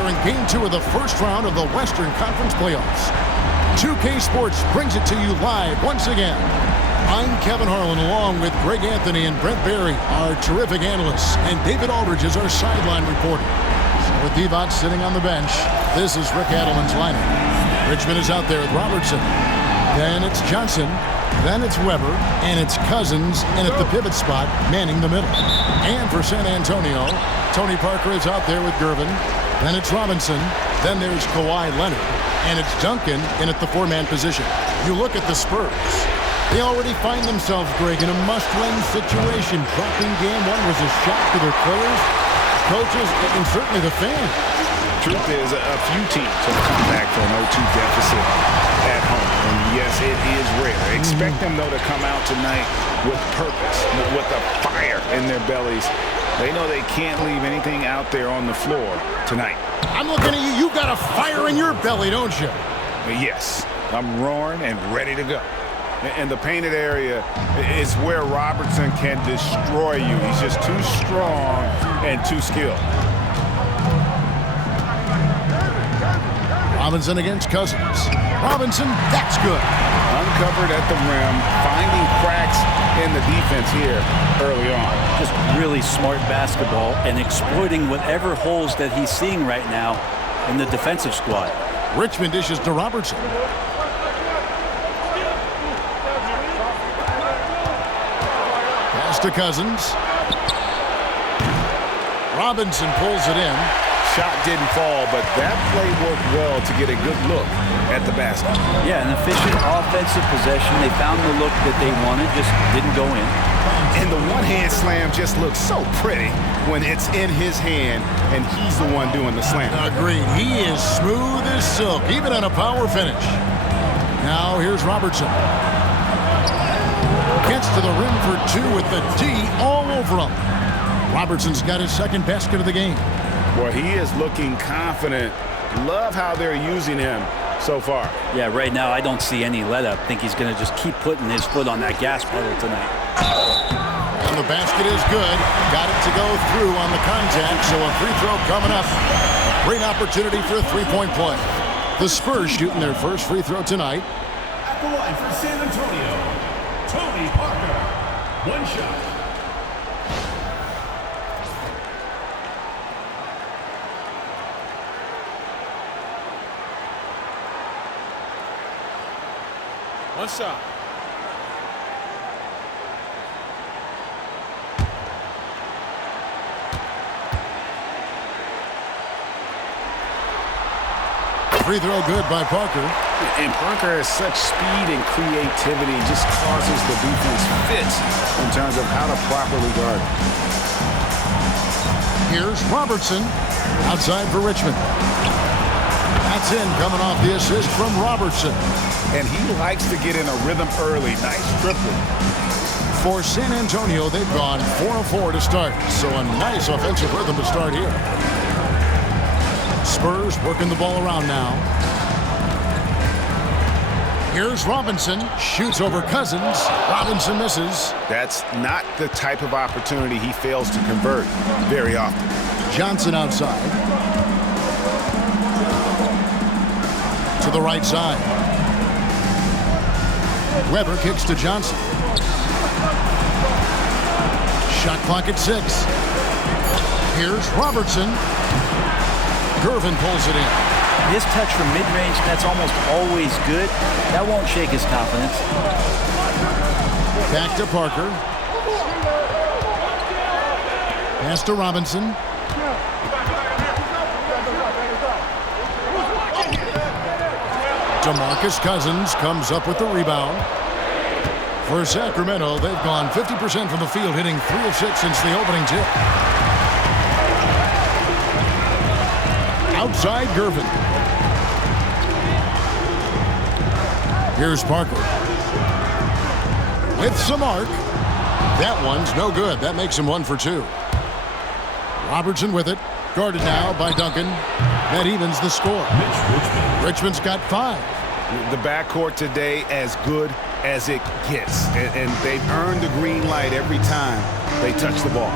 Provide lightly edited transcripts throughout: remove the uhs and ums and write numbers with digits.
here in Game 2 of the first round of the Western Conference Playoffs. 2K Sports brings it to you live once again. I'm Kevin Harlan, along with Greg Anthony and Brent Barry, our terrific analysts, and David Aldridge is our sideline reporter. So with Divac sitting on the bench, this is Rick Adelman's lineup. Richmond is out there with Robertson. Then it's Johnson. Then it's Weber, and it's Cousins, and at the pivot spot, manning the middle. And for San Antonio, Tony Parker is out there with Gervin. Then it's Robinson. Then there's Kawhi Leonard. And it's Duncan in at the four-man position. You look at the Spurs. They already find themselves, Greg, in a must-win situation. Dropping game one was a shock to their players, coaches, and certainly the fans. Truth is, a few teams have come back from an 0-2 deficit at home. And yes, it is rare. Expect them, though, to come out tonight with purpose, with a fire in their bellies. They know they can't leave anything out there on the floor tonight. I'm looking at you. You got a fire in your belly, don't you? Yes. I'm roaring and ready to go. And the painted area is where Robertson can destroy you. He's just too strong and too skilled. Robinson against Cousins. Robinson, that's good. Uncovered at the rim, finding cracks in the defense here early on. Just really smart basketball and exploiting whatever holes that he's seeing right now in the defensive squad. Richmond dishes to Robertson. Pass to Cousins. Robinson pulls it in. Shot didn't fall, but that play worked well to get a good look at the basket. Yeah, an efficient offensive possession. They found the look that they wanted, just didn't go in. And the one-hand slam just looks so pretty when it's in his hand and he's the one doing the slam. Agreed. He is smooth as silk, even on a power finish. Now here's Robertson. Gets to the rim for two with the D all over him. Robertson's got his second basket of the game. Boy, he is looking confident. Love how they're using him so far. Yeah, right now I don't see any let up. I think he's going to just keep putting his foot on that gas pedal tonight. And the basket is good. Got it to go through on the contact, so a free throw coming up. A great opportunity for a three-point play. The Spurs shooting their first free throw tonight. At the line for San Antonio, Tony Parker. One shot. One shot. Free throw good by Parker. And Parker has such speed and creativity, just causes the defense fits in terms of how to properly guard. Here's Robertson outside for Richmond. That's in, coming off the assist from Robertson. And he likes to get in a rhythm early. Nice triple. For San Antonio, they've gone 4 of 4 to start. So a nice offensive rhythm to start here. Spurs working the ball around now. Here's Robinson. Shoots over Cousins. Robinson misses. That's not the type of opportunity he fails to convert very often. Johnson outside. To the right side. Weber kicks to Johnson. Shot clock at 6. Here's Robertson. Gervin pulls it in. His touch from mid-range, that's almost always good. That won't shake his confidence. Back to Parker. Pass to Robinson. DeMarcus Cousins comes up with the rebound. For Sacramento, they've gone 50% from the field, hitting 3 of 6 since the opening tip. Outside Gervin. Here's Parker. With some arc. That one's no good. That makes him 1 for 2. Robertson with it. Guarded now by Duncan. That evens the score. Richmond's got 5. The backcourt today as good as it gets. And they've earned the green light every time they touch the ball.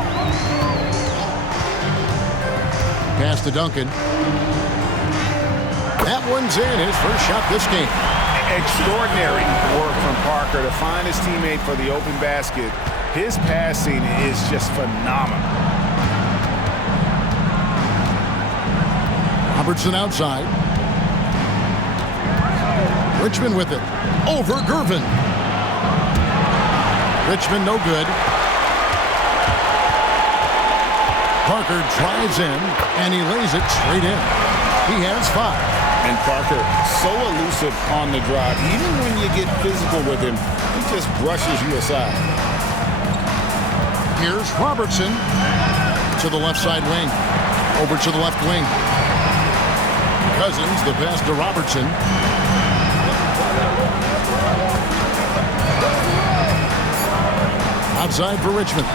Pass to Duncan. That one's in, his first shot this game. Extraordinary work from Parker to find his teammate for the open basket. His passing is just phenomenal. Robertson outside. Richmond with it. Over Gervin. Richmond no good. Parker drives in, and he lays it straight in. He has 5. And Parker, so elusive on the drive. Even when you get physical with him, he just brushes you aside. Here's Robertson to the left side wing. Over to the left wing. Cousins, the pass to Robertson. Outside for Richmond.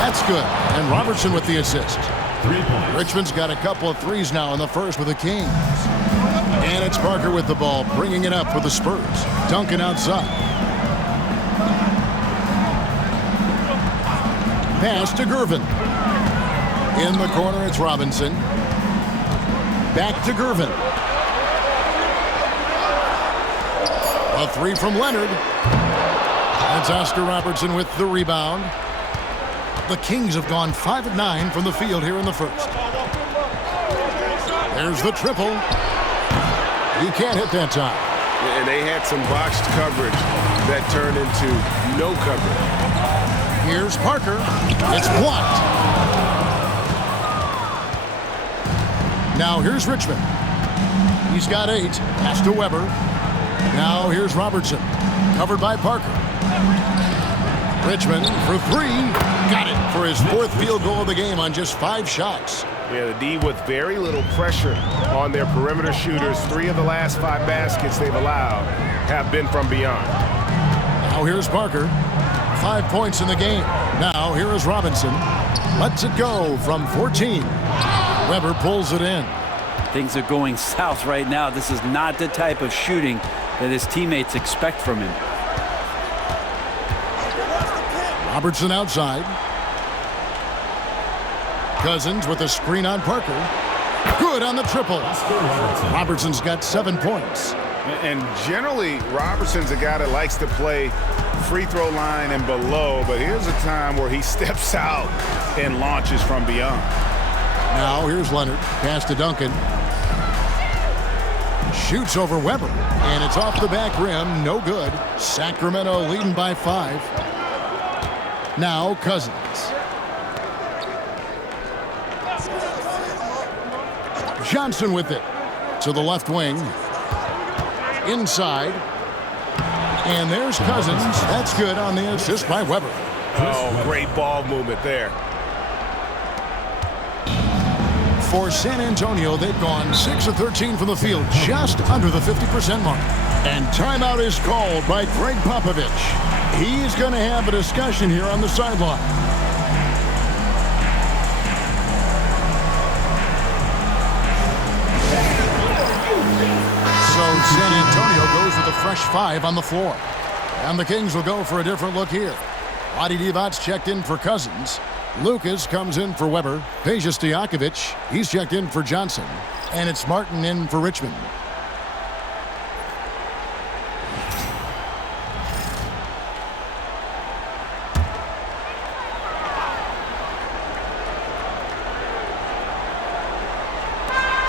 That's good. And Robertson with the assist. 3 points. Richmond's got a couple of threes now in the first with the Kings. And it's Parker with the ball, bringing it up for the Spurs. Duncan outside. Pass to Gervin. In the corner, it's Robinson. Back to Gervin. A 3 from Leonard. That's Oscar Robertson with the rebound. The Kings have gone 5 of 9 from the field here in the first. There's the triple. He can't hit that time. And they had some botched coverage that turned into no coverage. Here's Parker. It's blocked. Now here's Richmond. He's got 8. Pass to Weber. Now here's Robertson. Covered by Parker. Richmond for 3. Got it for his 4th field goal of the game on just 5 shots. Yeah, the D with very little pressure on their perimeter shooters. 3 of the last 5 baskets they've allowed have been from beyond. Now here's Parker. 5 points in the game. Now here is Robinson. Lets it go from 14. Weber pulls it in. Things are going south right now. This is not the type of shooting that his teammates expect from him. Robertson outside. Cousins with a screen on Parker. Good on the triple. Robertson's got 7 points. And generally, Robertson's a guy that likes to play free throw line and below, but here's a time where he steps out and launches from beyond. Now here's Leonard. Pass to Duncan. Shoots over Weber, and it's off the back rim. No good. Sacramento leading by 5. Now Cousins. Johnson with it to the left wing. Inside. And there's Cousins. That's good on the assist by Weber. Oh, great ball movement there. For San Antonio, they've gone 6 of 13 from the field, just under the 50% mark. And timeout is called by Greg Popovich. He's going to have a discussion here on the sideline. So San Antonio goes with a fresh 5 on the floor. And the Kings will go for a different look here. Adi Divac's checked in for Cousins. Lucas comes in for Weber. Peja Stojakovic, he's checked in for Johnson. And it's Martin in for Richmond.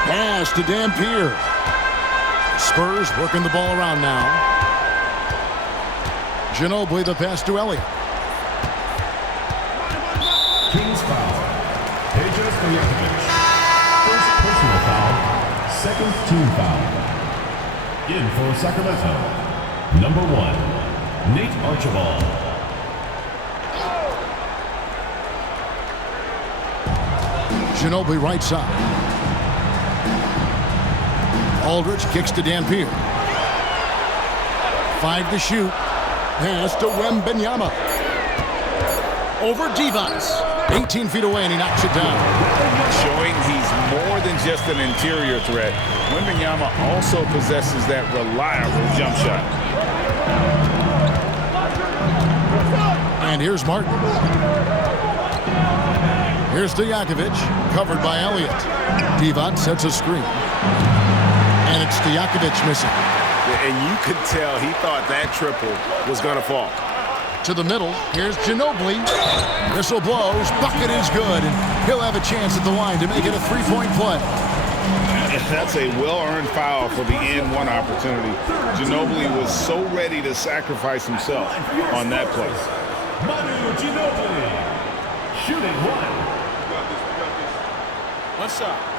Pass to Dampier. Spurs working the ball around now. Ginobili the pass to Elliott. Kings foul. Peja Stojakovic. First personal foul. Second team foul. In for Sacramento. Number 1, Nate Archibald. Ginobili right side. Aldridge kicks to Dampier. 5 to shoot. Pass to Wembanyama. Over Divac. 18 feet away, and he knocks it down. Showing he's more than just an interior threat. Wembanyama also possesses that reliable jump shot. And here's Martin. Here's Stojakovic, covered by Elliott. Divac sets a screen. Stojakovic missing. And you could tell he thought that triple was going to fall. To the middle, here's Ginobili. Whistle blows, bucket is good, and he'll have a chance at the line to make it a three-point play. That's a well-earned foul for the and one opportunity. Ginobili was so ready to sacrifice himself on that play. Manu Ginobili, shooting one. One shot.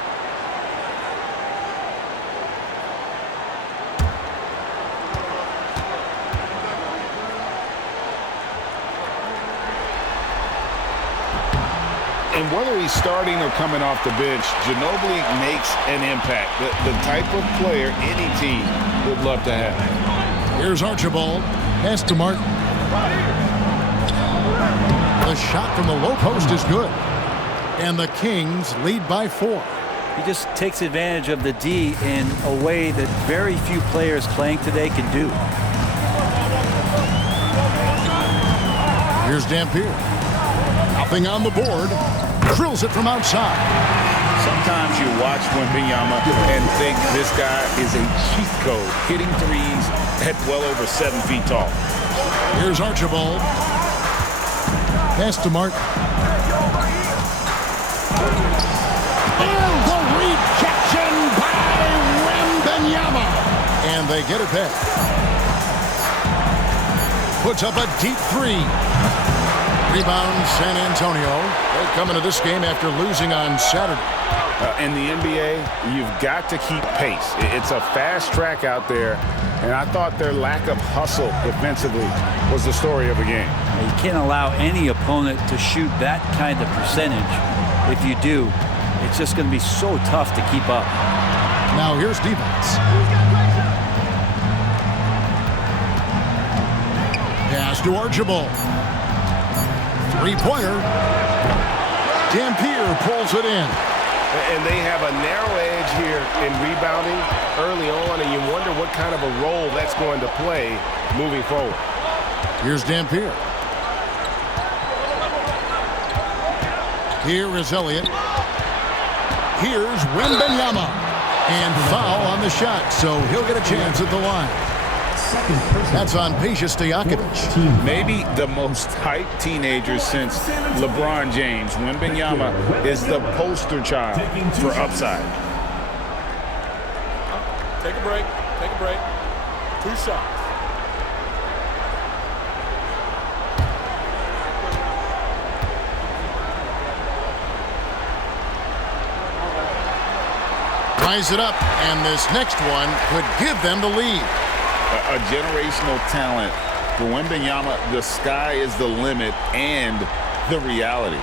And whether he's starting or coming off the bench, Ginobili makes an impact. The type of player any team would love to have. Here's Archibald. Pass to Martin. The shot from the low post is good. And the Kings lead by 4. He just takes advantage of the D in a way that very few players playing today can do. Here's Dampier. Nothing on the board. Drills it from outside. Sometimes you watch Wembanyama and think this guy is a cheat code, hitting threes at well over 7 feet tall. Here's Archibald. Pass to Martin. And the rejection by Wembanyama. And they get it back. Puts up a deep three. Rebound, San Antonio. They come into this game after losing on Saturday. In the NBA, you've got to keep pace. It's a fast track out there, and I thought their lack of hustle defensively was the story of the game. You can't allow any opponent to shoot that kind of percentage. If you do, it's just going to be so tough to keep up. Now here's defense. Pass to Archibald. Three-pointer. Dampier pulls it in. And they have a narrow edge here in rebounding early on, and you wonder what kind of a role that's going to play moving forward. Here's Dampier. Here is Elliott. Here's Wembanyama. And foul on the shot, so he'll get a chance at the line. That's on Stojakovic. Maybe the most hyped teenager since LeBron James. Wembanyama is the poster child for upside. Take a break. Take a break. 2 shots. Ties it up, and this next one could give them the lead. A generational talent. For Wembanyama, the sky is the limit and the reality.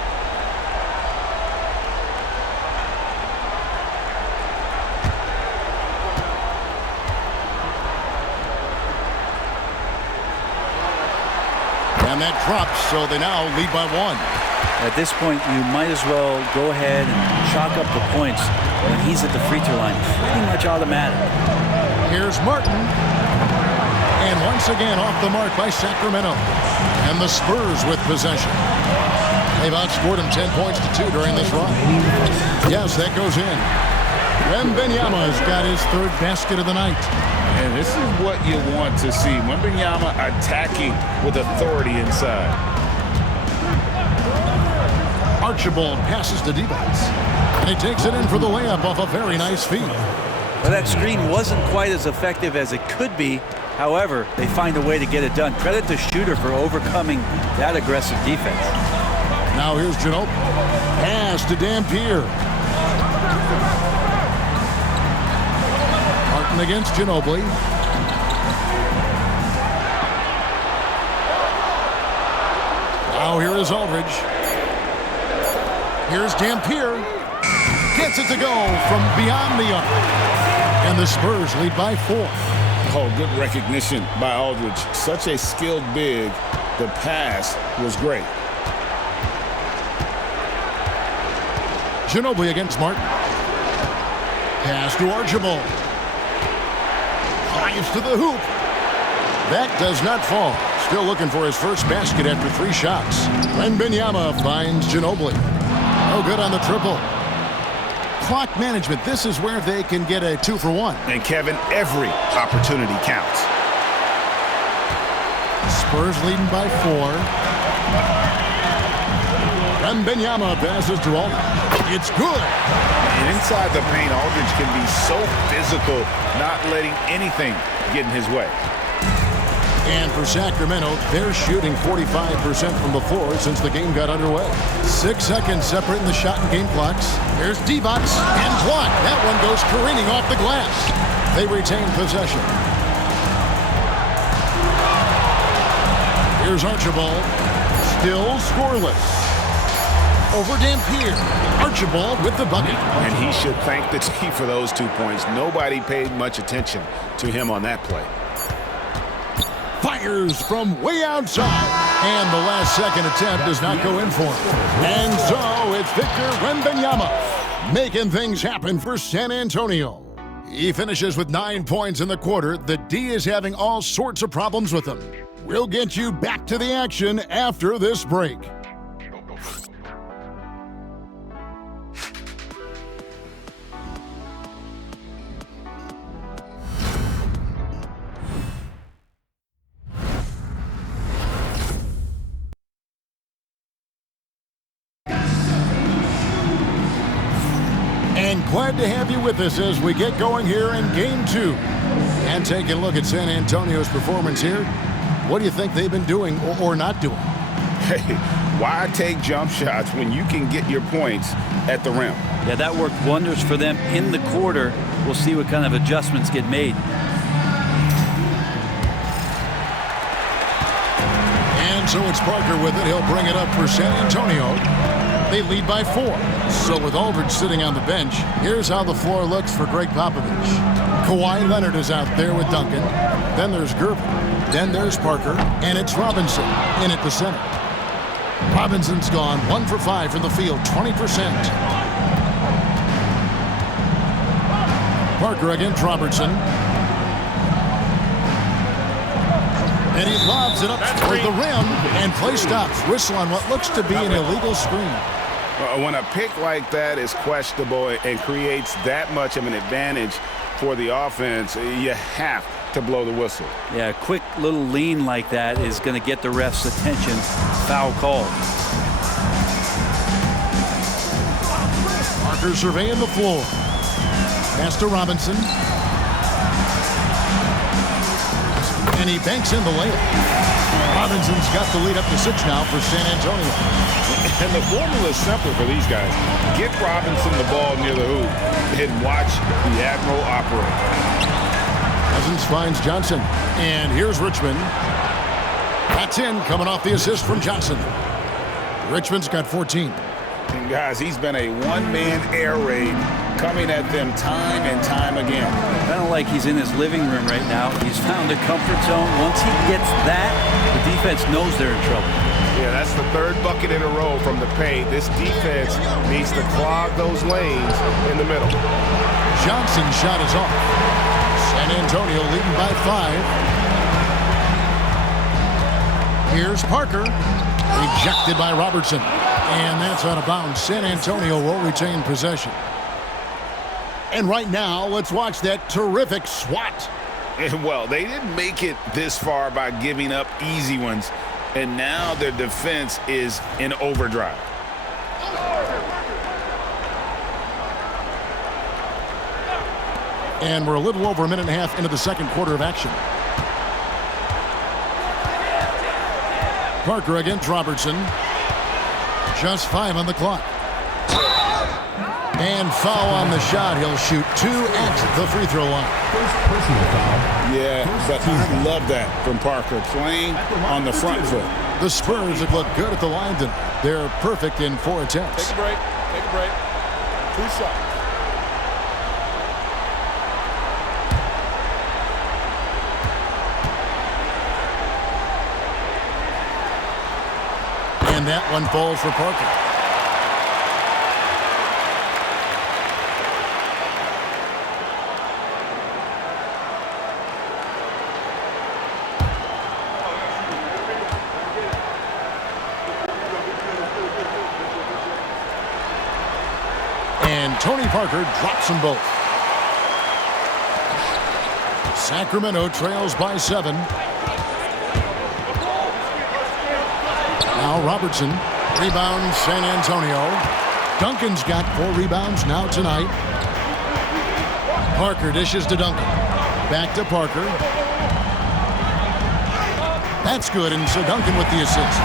And that drops, so they now lead by 1. At this point, you might as well go ahead and chalk up the points when he's at the free throw line. Pretty much automatic. Here's Martin. And once again off the mark by Sacramento. And the Spurs with possession. They've outscored them 10 points to 2 during this run. Yes, that goes in. Wembanyama has got his 3rd basket of the night. And this is what you want to see. Wembanyama attacking with authority inside. Archibald passes to defense. And he takes it in for the layup off a very nice feed. Well, that screen wasn't quite as effective as it could be. However, they find a way to get it done. Credit the shooter for overcoming that aggressive defense. Now here's Ginobili. Pass to Dampier. Martin against Ginobili. Now here is Aldridge. Here's Dampier. Gets it to go from beyond the arc. And the Spurs lead by 4. Oh, good recognition by Aldridge. Such a skilled big. The pass was great. Ginobili against Martin. Pass to Archibald. Drives to the hoop. That does not fall. Still looking for his first basket after 3 shots. Wembanyama finds Ginobili. No good on the triple. clock management. This is where they can get a 2-for-1. And Kevin, every opportunity counts. Spurs leading by 4. Wembanyama passes to Aldridge. It's good. And inside the paint, Aldridge can be so physical, not letting anything get in his way. And for Sacramento, they're shooting 45% from the floor since the game got underway. 6 seconds separating the shot and game clocks. There's Divac and blocked. That one goes careening off the glass. They retain possession. Here's Archibald. Still scoreless. Over Dampier. Archibald with the bucket. And he should thank the team for those 2 points. Nobody paid much attention to him on that play. Fires from way outside. And the last second attempt does not go in for him. And so it's Victor Wembanyama making things happen for San Antonio. He finishes with 9 points in the quarter. The D is having all sorts of problems with him. We'll get you back to the action after this break. And glad to have you with us as we get going here in Game 2. And taking a look at San Antonio's performance here. What do you think they've been doing or not doing? Hey, why take jump shots when you can get your points at the rim? Yeah, that worked wonders for them in the quarter. We'll see what kind of adjustments get made. And so it's Parker with it. He'll bring it up for San Antonio. They lead by 4. So with Aldridge sitting on the bench, here's how the floor looks for Greg Popovich. Kawhi Leonard is out there with Duncan. Then there's Gervin. Then there's Parker. And it's Robinson in at the center. Robinson's gone 1 for 5 from the field, 20%. Parker against Robertson. And he lobs it up toward the rim, and play stops. Whistle on what looks to be an illegal screen. When a pick like that is questionable and creates that much of an advantage for the offense, you have to blow the whistle. Yeah, a quick little lean like that is going to get the ref's attention. Foul call. Parker surveying the floor. Pass to Robinson. And he banks in the layup. Robinson's got the lead up to 6 now for San Antonio. And the formula is simple for these guys. Get Robinson the ball near the hoop and watch the Admiral operate. Cousins finds Johnson. And here's Richmond. That's in, coming off the assist from Johnson. Richmond's got 14. And guys, he's been a one-man air raid coming at them time and time again. Kind of like he's in his living room right now. He's found a comfort zone. Once he gets that, the defense knows they're in trouble. Yeah, that's the 3rd bucket in a row from the paint. This defense needs to clog those lanes in the middle. Johnson's shot is off. San Antonio leading by 5. Here's Parker. Rejected by Robertson. And that's out of bounds. San Antonio will retain possession. And right now, let's watch that terrific swat. And well, they didn't make it this far by giving up easy ones. And now their defense is in overdrive. And we're a little over a minute and a half into the second quarter of action. Parker against Robertson. Just 5 on the clock. And foul on the shot. He'll shoot 2 at the free throw line. Yeah, but I love that from Parker, playing on the front foot. The Spurs have looked good at the line tonight. They're perfect in 4 attempts. Take a break. Take a break. 2 shots. And that one falls for Parker. And Tony Parker drops them both. Sacramento trails by 7. Now Robertson. Rebound San Antonio. Duncan's got 4 rebounds now tonight. Parker dishes to Duncan. Back to Parker. That's good, and so Duncan with the assist.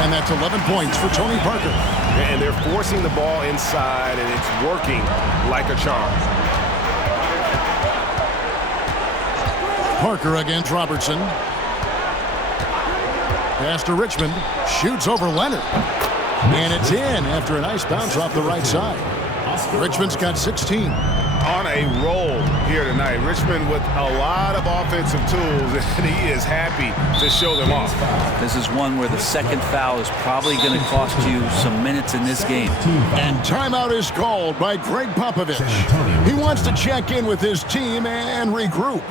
And that's 11 points for Tony Parker. And they're forcing the ball inside, and it's working like a charm. Parker against Robertson. Pass to Richmond. Shoots over Leonard. And it's in after a nice bounce off the right side. Richmond's got 16. On a roll here tonight. Richmond with a lot of offensive tools, and he is happy to show them off. This is one where the second foul is probably going to cost you some minutes in this game. And timeout is called by Greg Popovich. He wants to check in with his team and regroup.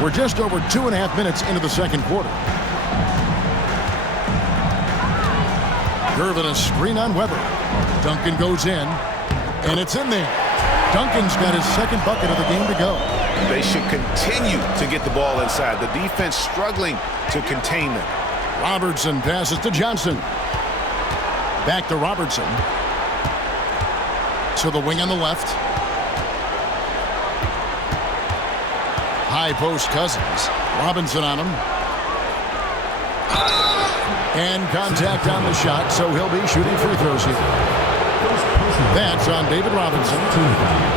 We're just over 2.5 minutes into the second quarter. Gervin a screen on Weber. Duncan goes in, and it's in there. Duncan's got his second bucket of the game to go. They should continue to get the ball inside. The defense struggling to contain them. Robertson passes to Johnson. Back to Robertson. To the wing on the left. High post Cousins. Robinson on him. And contact on the shot, so he'll be shooting free throws here. That's on David Robinson.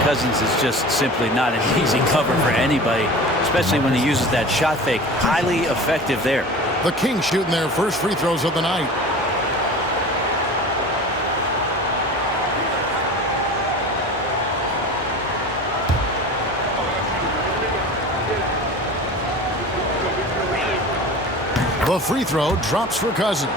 Cousins is just simply not an easy cover for anybody, especially when he uses that shot fake. Highly effective there. The Kings shooting their first free throws of the night. The free throw drops for Cousins.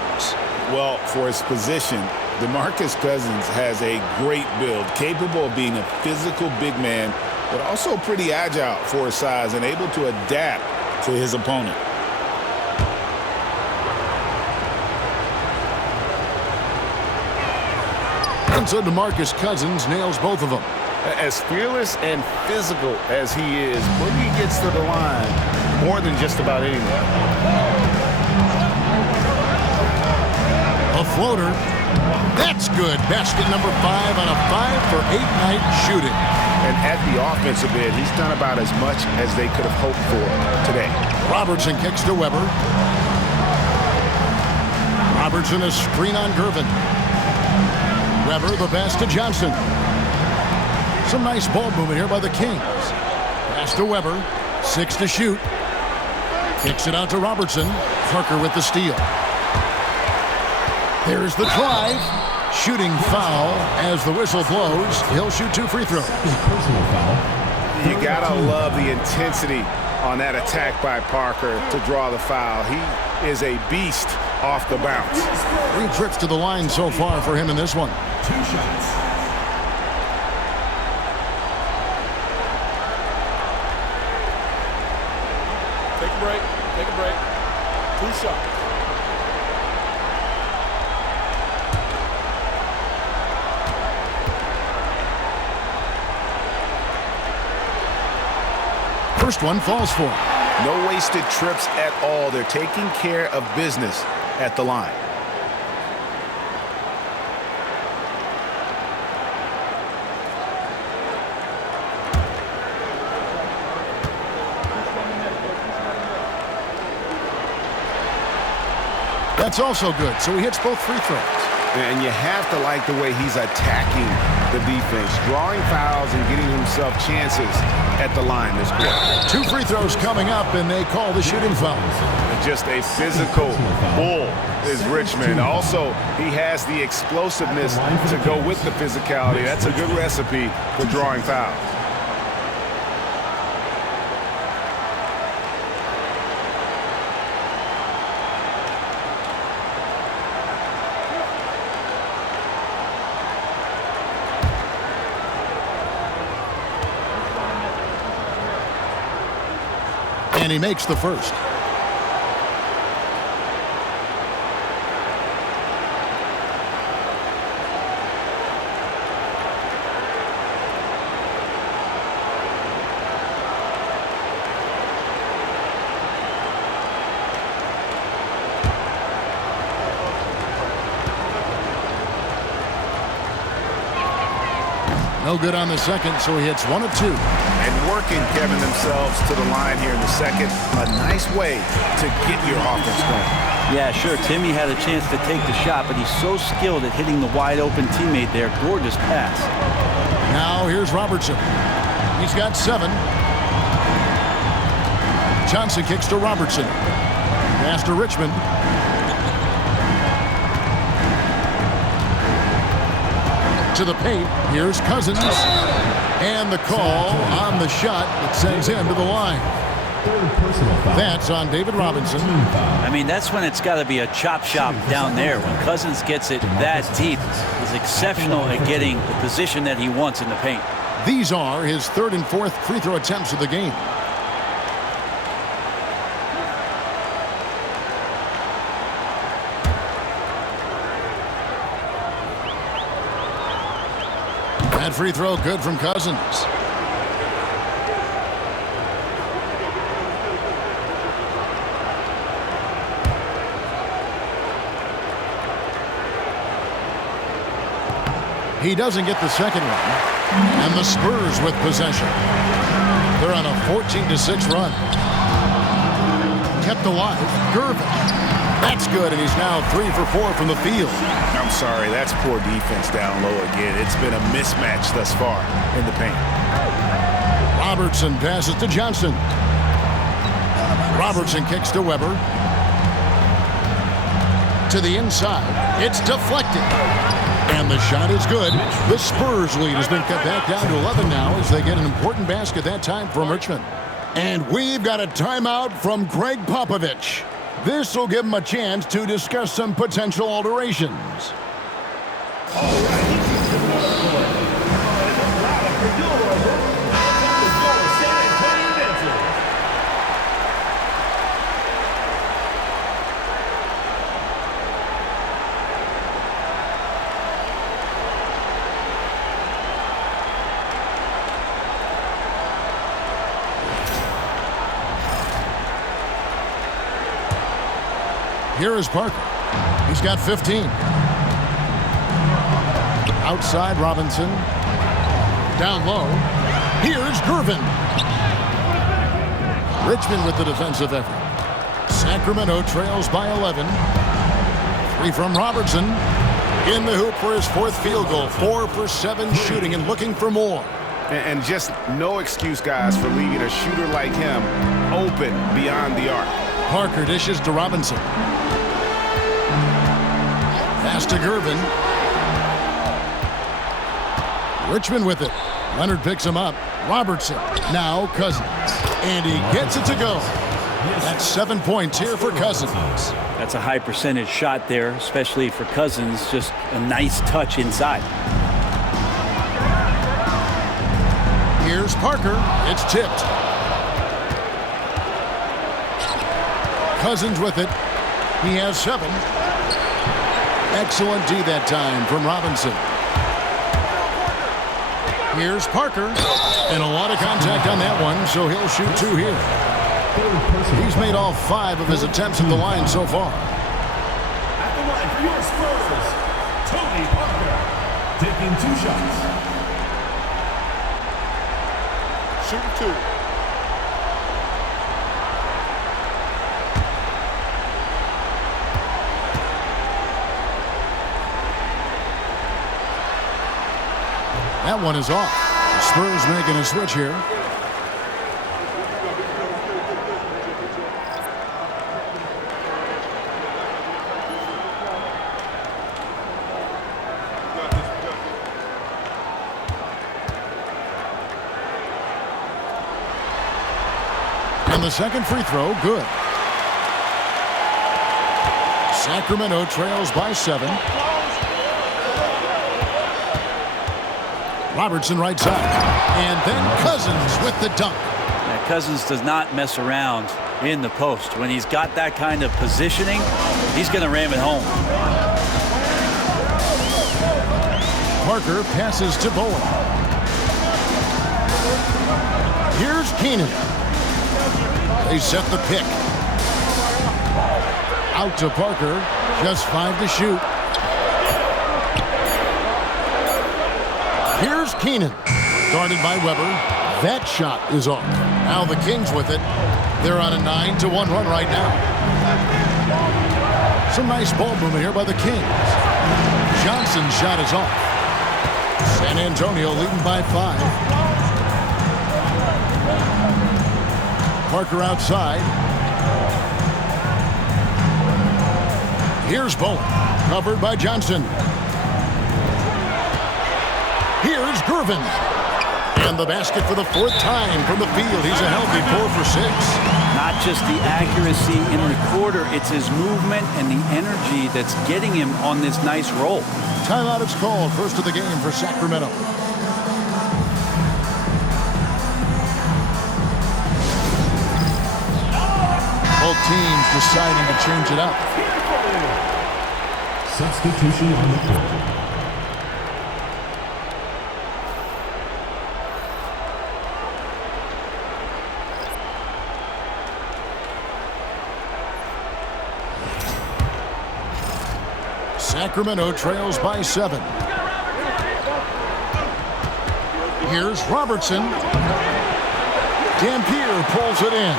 Well, for his position, DeMarcus Cousins has a great build, capable of being a physical big man, but also pretty agile for his size and able to adapt to his opponent. And so DeMarcus Cousins nails both of them. As fearless and physical as he is, Boogie gets to the line more than just about anyone. A floater. That's good. Basket number 5 on a 5-for-8 night shooting. And at the offensive end, he's done about as much as they could have hoped for today. Robertson kicks to Weber. Robertson a screen on Gervin. Weber the pass to Johnson. Some nice ball movement here by the Kings. Pass to Weber. 6 to shoot. Kicks it out to Robertson. Parker with the steal. There's the drive. Shooting foul as the whistle blows. He'll shoot 2 free throws. You gotta love the intensity on that attack by Parker to draw the foul. He is a beast off the bounce. 3 trips to the line so far for him in this one. 2 shots. Take a break. Take a break. 2 shots. First one falls for him. No wasted trips at all. They're taking care of business at the line. That's also good, so he hits both free throws. And you have to like the way he's attacking the defense, drawing fouls and getting himself chances at the line this quarter. 2 free throws coming up, and they call the shooting foul. Just a physical bull is Richmond. Also, he has the explosiveness to go with the physicality. That's a good recipe for drawing fouls. And he makes the first. No good on the second, so he hits 1 of 2. And working, Kevin, themselves to the line here in the second. A nice way to get your offense going. Yeah, sure. Timmy had a chance to take the shot, but he's so skilled at hitting the wide-open teammate there. Gorgeous pass. Now here's Robertson. He's got 7. Johnson kicks to Robertson. Pass to Richmond. To the paint. Here's Cousins. And the call on the shot that sends him to the line. That's on David Robinson. I mean, that's when it's got to be a chop shop down there. When Cousins gets it that deep, he's exceptional at getting the position that he wants in the paint. These are his 3rd and 4th free throw attempts of the game. That free throw good from Cousins. He doesn't get the second one. And the Spurs with possession. They're on a 14-6 run. Kept alive. Gervin. That's good, and he's now 3 for 4 from the field. I'm sorry, that's poor defense down low again. It's been a mismatch thus far in the paint. Robertson passes to Johnson. Robertson kicks to Weber. To the inside. It's deflected. And the shot is good. The Spurs lead has been cut back down to 11 now as they get an important basket that time from Richmond. And we've got a timeout from Greg Popovich. This will give him a chance to discuss some potential alterations. Here is Parker. He's got 15. Outside Robinson. Down low. Here's Gervin. Richmond with the defensive effort. Sacramento trails by 11. 3 from Robertson. In the hoop for his 4th field goal. 4 for 7 shooting and looking for more. And just no excuse, guys, for leaving a shooter like him open beyond the arc. Parker dishes to Robinson. Pass to Gervin. Richmond with it. Leonard picks him up. Robertson. Now Cousins. And he gets it to go. That's 7 points here for Cousins. That's a high percentage shot there, especially for Cousins. Just a nice touch inside. Here's Parker. It's tipped. Cousins with it. He has 7. Excellent D that time from Robinson. Here's Parker. And a lot of contact on that one, so he'll shoot 2 here. He's made all 5 of his attempts at the line so far. At the line for your Spurs, Tony Parker, taking 2 shots. Shooting 2. That one is off. The Spurs making a switch here. And the second free throw, good. Sacramento trails by 7. Robertson right side. And then Cousins with the dunk. Now, Cousins does not mess around in the post. When he's got that kind of positioning, he's going to ram it home. Parker passes to Bowen. Here's Keenan. They set the pick. Out to Parker. Just 5 to shoot. Here's Keenan. Guarded by Weber. That shot is off. Now the Kings with it. They're on a 9-1 run right now. Some nice ball movement here by the Kings. Johnson's shot is off. San Antonio leading by 5. Parker outside. Here's Bowen. Covered by Johnson. Here's Gervin. And the basket for the 4th time from the field. He's a healthy 4 for 6. Not just the accuracy in the quarter, it's his movement and the energy that's getting him on this nice roll. Timeout is called. First of the game for Sacramento. Both teams deciding to change it up. Substitution on the court. Sacramento trails by 7. Here's Robertson. Dampier pulls it in.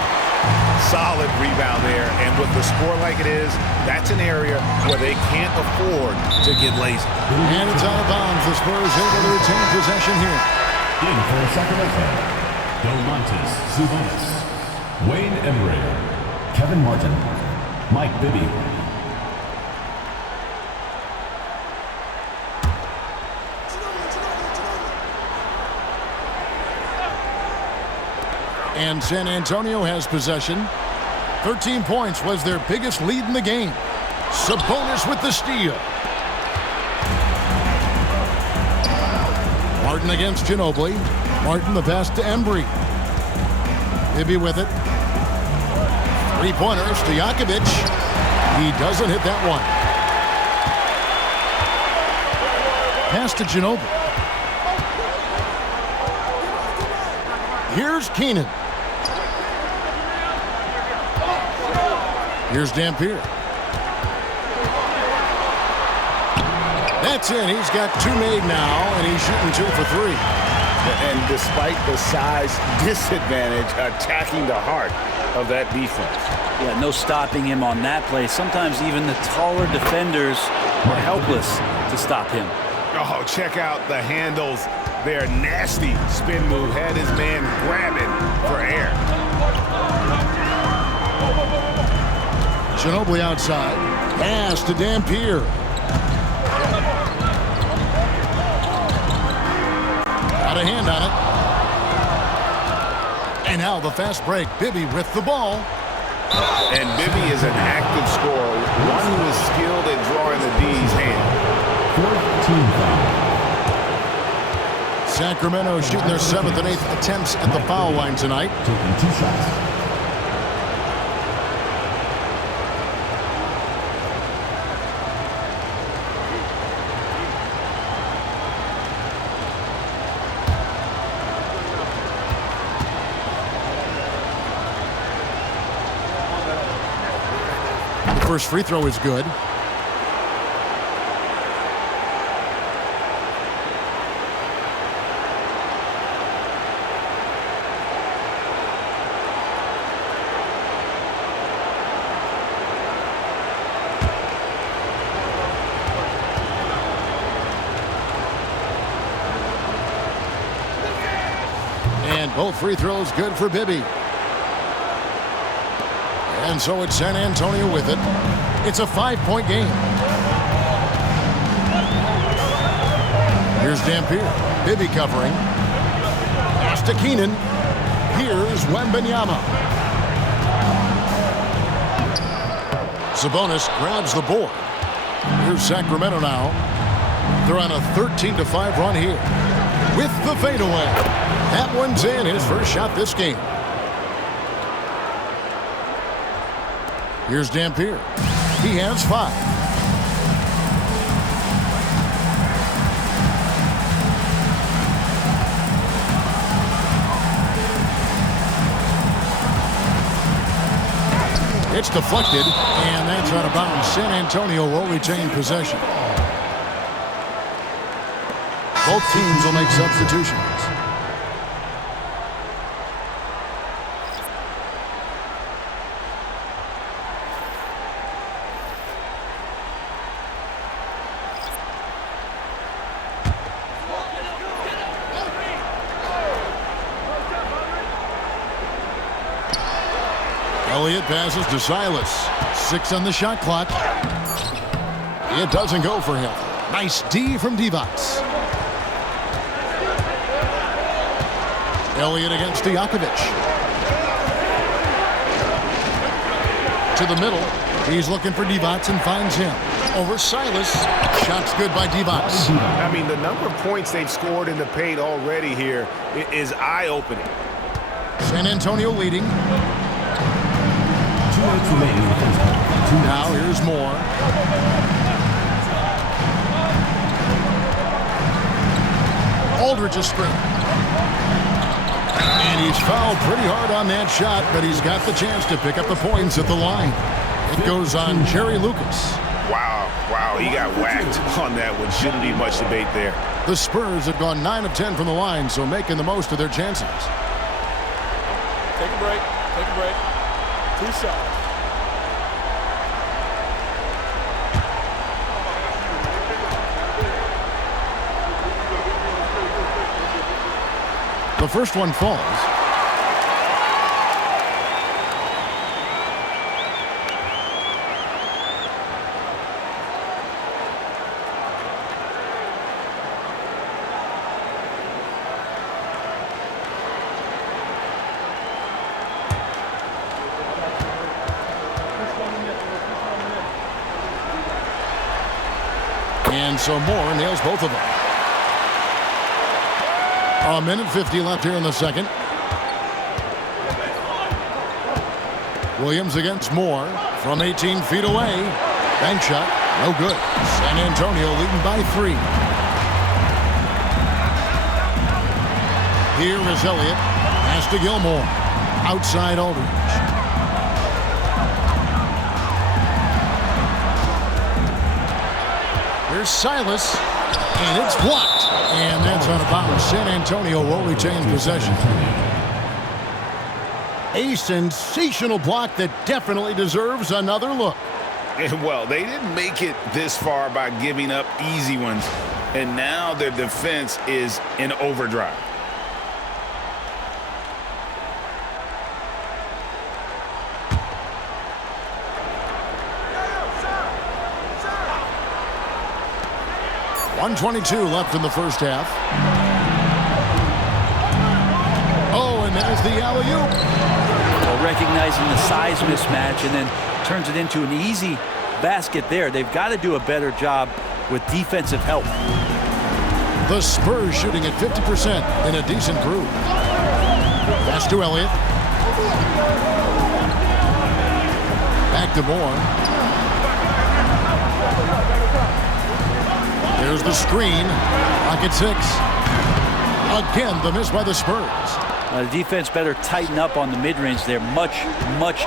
Solid rebound there, and with the score like it is, that's an area where they can't afford to get lazy. And it's out of bounds. The Spurs able to retain possession here. In for Sacramento, Domantas Sabonis, Wayne Embry, Kevin Martin, Mike Bibby. And San Antonio has possession. 13 points was their biggest lead in the game. Sabonis with the steal. Martin against Ginobili. Martin the pass to Embry. Bibby with it. 3-pointers to Jakovic. He doesn't hit that one. Pass to Ginobili. Here's Keenan. Here's Dampier. That's in. He's got 2 made now, and he's shooting 2 for 3. And despite the size disadvantage, attacking the heart of that defense. Yeah, no stopping him on that play. Sometimes even the taller defenders are helpless to stop him. Oh, check out the handles. Their nasty spin move had his man grabbing for air. Ginobili outside. Pass to Dampier. Got a hand on it. And now the fast break. Bibby with the ball. And Bibby is an active scorer, one who is skilled at drawing the D's hand. 14 foul. Sacramento shooting their 7th and 8th attempts at the foul line tonight. Taking 2 shots. The first free throw is good. And both free throws good for Bibby. And so it's San Antonio with it. It's a 5-point game. Here's Dampier. Bibby covering. Pass to Keenan. Here's Wembanyama. Sabonis grabs the board. Here's Sacramento now. They're on a 13-5 run here. With the fadeaway. That one's in. His first shot this game. Here's Dampier. He has 5. It's deflected, and that's out of bounds. San Antonio will retain possession. Both teams will make substitutions. Elliott passes to Silas. 6 on the shot clock. It doesn't go for him. Nice D from Divac. Elliott against Stojakovic. To the middle. He's looking for Divac and finds him. Over Silas. Shot's good by Divac. I mean, the number of points they've scored in the paint already here is eye-opening. San Antonio leading. 2 minutes remaining in the first half. Now here's Moore. Aldridge's screen. And he's fouled pretty hard on that shot, but he's got the chance to pick up the points at the line. It goes on Jerry Lucas. Wow, he got whacked on that one. Shouldn't be much debate there. The Spurs have gone 9 of 10 from the line, so making the most of their chances. Take a break. 2 shots. The first one falls. And so Moore nails both of them. A minute 50 left here in the second. Williams against Moore from 18 feet away. Bank shot, no good. San Antonio leading by 3. Here is Elliott. Pass to Gilmore. Outside Aldridge. Here's Silas. And it's blocked. And that's out of bounds. San Antonio will retain possession. A sensational block that definitely deserves another look. And well, they didn't make it this far by giving up easy ones. And now their defense is in overdrive. .122 left in the first half. Oh, and there's the alley-oop. Well, recognizing the size mismatch and then turns it into an easy basket there. They've got to do a better job with defensive help. The Spurs shooting at 50% in a decent groove. Pass to Elliott. Back to Moore. There's the screen. Pocket 6. Again, the miss by the Spurs. The defense better tighten up on the mid-range. They're much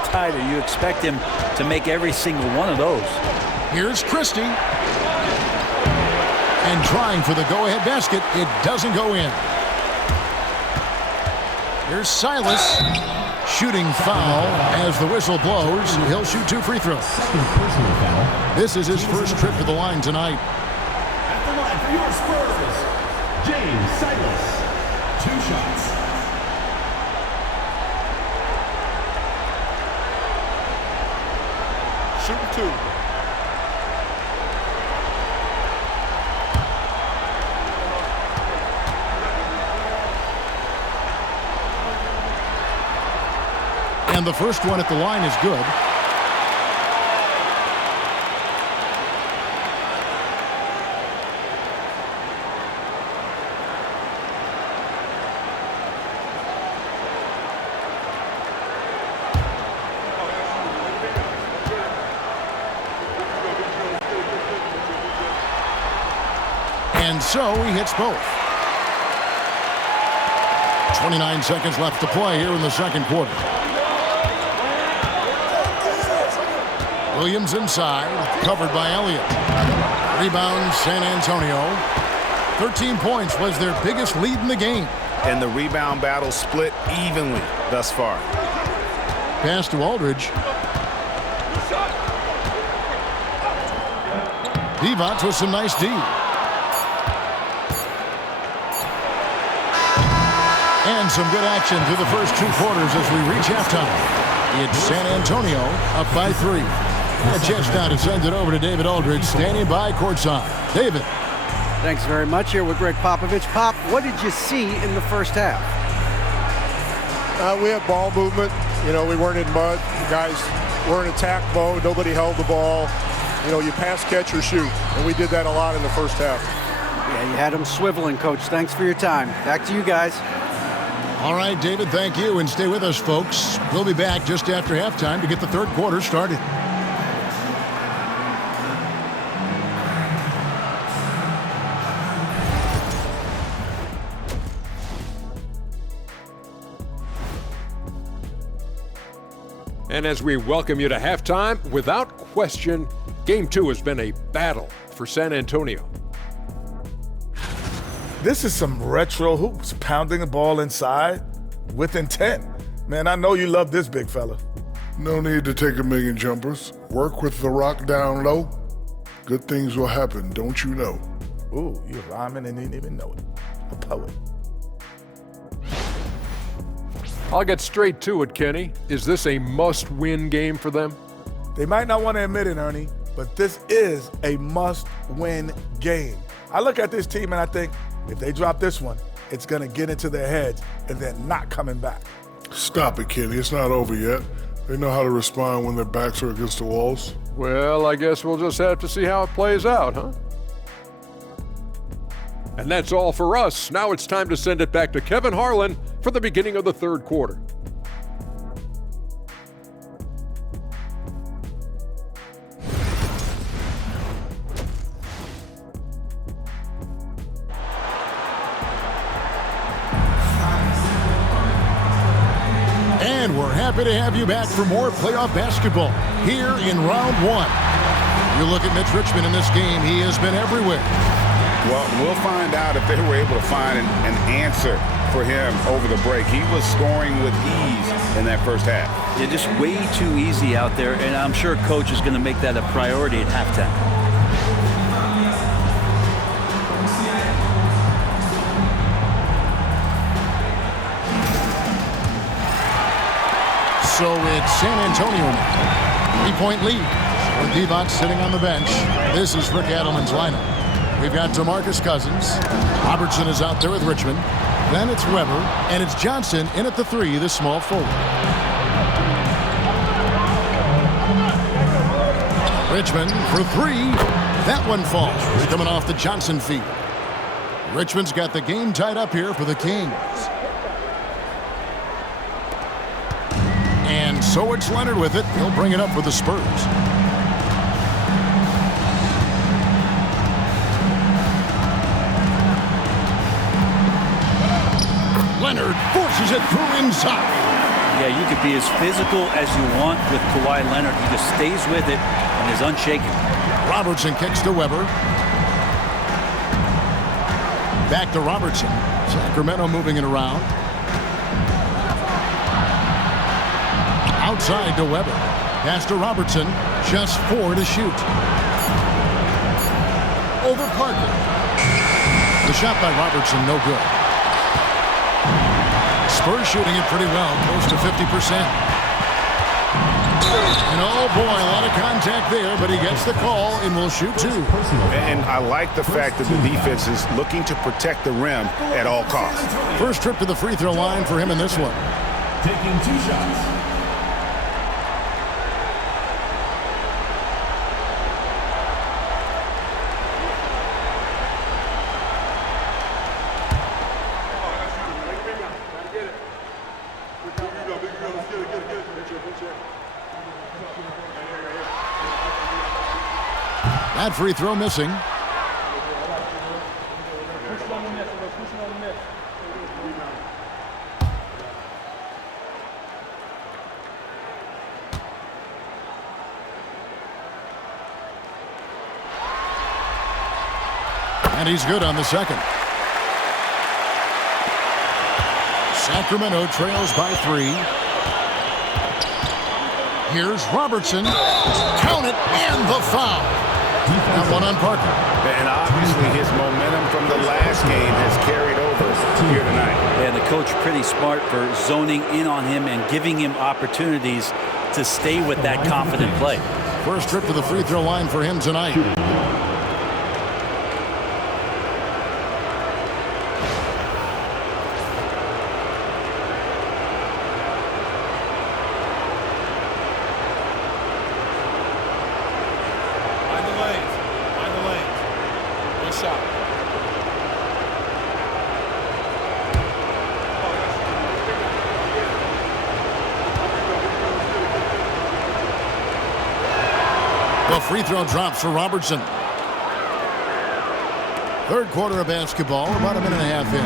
tighter. You expect him to make every single one of those. Here's Christie. And trying for the go-ahead basket. It doesn't go in. Here's Silas. Shooting foul as the whistle blows. He'll shoot 2 free throws. This is his first trip to the line tonight. At the line for your Spurs, James Silas. 2 shots. shooting 2. And the first one at the line is good. And so he hits both. 29 seconds left to play here in the second quarter. Williams inside, covered by Elliott. Rebound, San Antonio. 13 points was their biggest lead in the game. And the rebound battle split evenly thus far. Pass to Aldridge. Divac with some nice D. And some good action through the first 2 quarters as we reach halftime. It's San Antonio up by 3. A chance now to send it over to David Aldridge, standing by courtside. David. Thanks very much. Here with Greg Popovich. Pop, what did you see in the first half? We had ball movement. You know, we weren't in mud. The guys were in attack mode. Nobody held the ball. You know, you pass, catch, or shoot. And we did that a lot in the first half. Yeah, you had them swiveling, Coach. Thanks for your time. Back to you guys. All right, David, thank you. And stay with us, folks. We'll be back just after halftime to get the third quarter started. And as we welcome you to halftime, without question, Game 2 has been a battle for San Antonio. This is some retro hoops, pounding the ball inside with intent. Man, I know you love this big fella. No need to take a million jumpers. Work with the rock down low. Good things will happen, don't you know? Ooh, you're rhyming and didn't even know it. A poet. I'll get straight to it, Kenny. Is this a must-win game for them? They might not want to admit it, Ernie, but this is a must-win game. I look at this team and I think, if they drop this one, it's going to get into their heads and then not coming back. Stop it, Kenny. It's not over yet. They know how to respond when their backs are against the walls. Well, I guess we'll just have to see how it plays out, huh? And that's all for us. Now it's time to send it back to Kevin Harlan for the beginning of the third quarter. And we're happy to have you back for more playoff basketball here in round 1. You look at Mitch Richmond in this game, he has been everywhere. Well, we'll find out if they were able to find an answer for him over the break. He was scoring with ease in that first half. Yeah, just way too easy out there, and I'm sure Coach is going to make that a priority at halftime. So it's San Antonio now. 3-point lead. With Divac sitting on the bench, this is Rick Adelman's lineup. We've got DeMarcus Cousins. Robertson is out there with Richmond. Then it's Weber, and it's Johnson in at the 3, the small forward. Richmond for 3. That one falls. Coming off the Johnson feed. Richmond's got the game tied up here for the Kings. And so it's Leonard with it. He'll bring it up for the Spurs. Leonard forces it through inside. Yeah, you could be as physical as you want with Kawhi Leonard. He just stays with it and is unshaken. Robertson kicks to Weber. Back to Robertson. Sacramento moving it around. Outside to Weber. Pass to Robertson. Just 4 to shoot. Over Parker. The shot by Robertson, no good. Spurs shooting it pretty well, close to 50%. And oh boy, a lot of contact there, but he gets the call and will shoot two. And I like the fact that the defense is looking to protect the rim at all costs. First trip to the free throw line for him in this one. Taking 2 shots. That free throw missing. And he's good on the second. Sacramento trails by 3. Here's Robertson. Count it, and the foul. That one on Parker. And obviously his momentum from the last game has carried over here tonight. Yeah, the coach pretty smart for zoning in on him and giving him opportunities to stay with that confident play. First trip to the free throw line for him tonight. The free throw drops for Robertson. Third quarter of basketball, about a minute and a half in.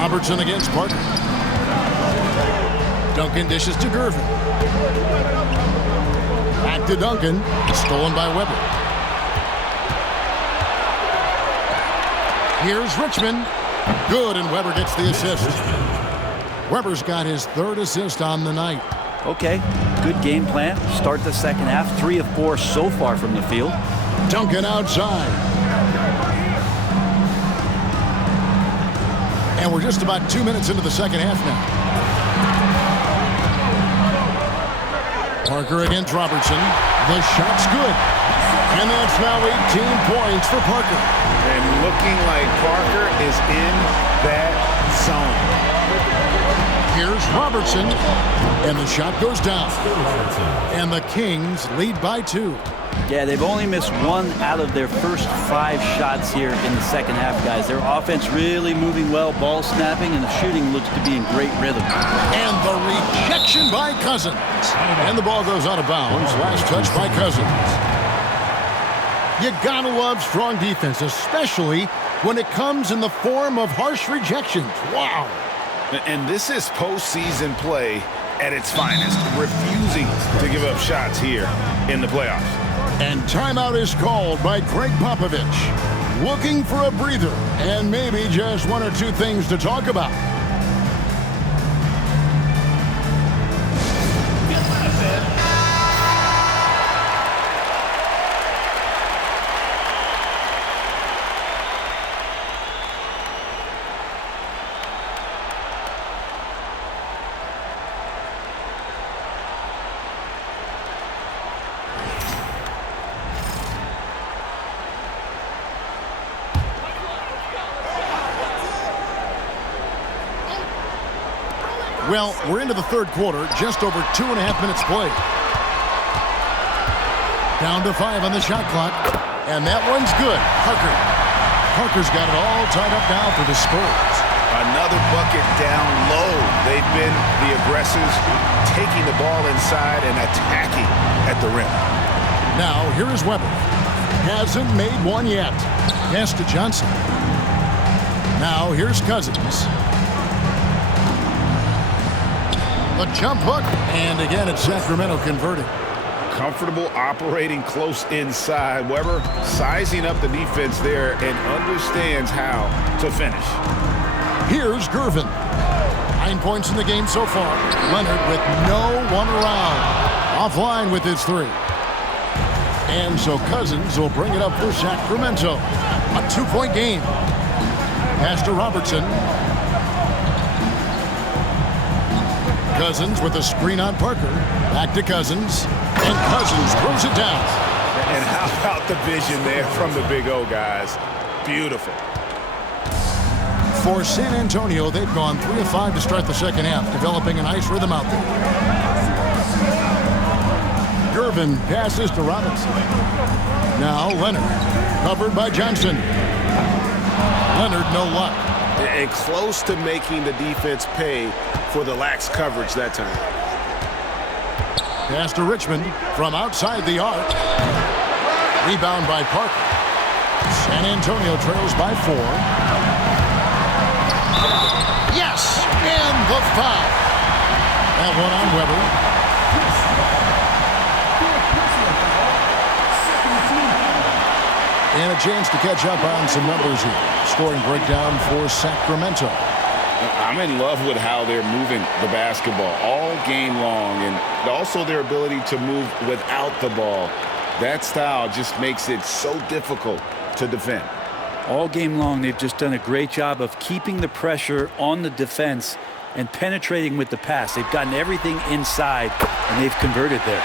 Robertson against Parker. Duncan dishes to Gervin. Back to Duncan. Stolen by Weber. Here's Richmond. Good, and Weber gets the assist. Weber's got his 3rd assist on the night. Okay, good game plan. Start the second half. 3 of 4 so far from the field. Duncan outside. And we're just about 2 minutes into the second half now. Parker against Robertson. The shot's good. And that's now 18 points for Parker. And looking like Parker is in that zone. Here's Robertson, and the shot goes down. And the Kings lead by 2. Yeah, they've only missed 1 out of their first 5 shots here in the second half, guys. Their offense really moving well, ball snapping, and the shooting looks to be in great rhythm. And the rejection by Cousins. And the ball goes out of bounds. Last touch by Cousins. You gotta love strong defense, especially when it comes in the form of harsh rejections. Wow. And this is postseason play at its finest, refusing to give up shots here in the playoffs. And timeout is called by Greg Popovich. Looking for a breather and maybe just 1 or 2 things to talk about. Well, we're into the third quarter, just over 2.5 minutes played. Down to 5 on the shot clock, and that one's good. Parker's got it all tied up now for the Spurs. Another bucket down low. They've been the aggressors, taking the ball inside and attacking at the rim. Now, here is Weber. Hasn't made one yet. Pass to Johnson. Now, here's Cousins. The jump hook, and again, it's Sacramento converting. Comfortable operating close inside. Weber sizing up the defense there and understands how to finish. Here's Gervin. 9 points in the game so far. Leonard with no one around. Offline with his 3. And so Cousins will bring it up for Sacramento. A 2-point game. Pass to Robertson. Cousins with a screen on Parker. Back to Cousins. And Cousins throws it down. And how about the vision there from the Big O, guys? Beautiful. For San Antonio, they've gone 3 of 5 to start the second half, developing a nice rhythm out there. Gervin passes to Robinson. Now Leonard, covered by Johnson. Leonard, no luck. And close to making the defense pay for the lax coverage that time. Pass to Richmond from outside the arc. Rebound by Parker. San Antonio trails by 4. Yes! And the foul. That one on Weber. And a chance to catch up on some numbers here. Scoring breakdown for Sacramento. I'm in love with how they're moving the basketball all game long, and also their ability to move without the ball. That style just makes it so difficult to defend. All game long, they've just done a great job of keeping the pressure on the defense and penetrating with the pass. They've gotten everything inside, and they've converted there.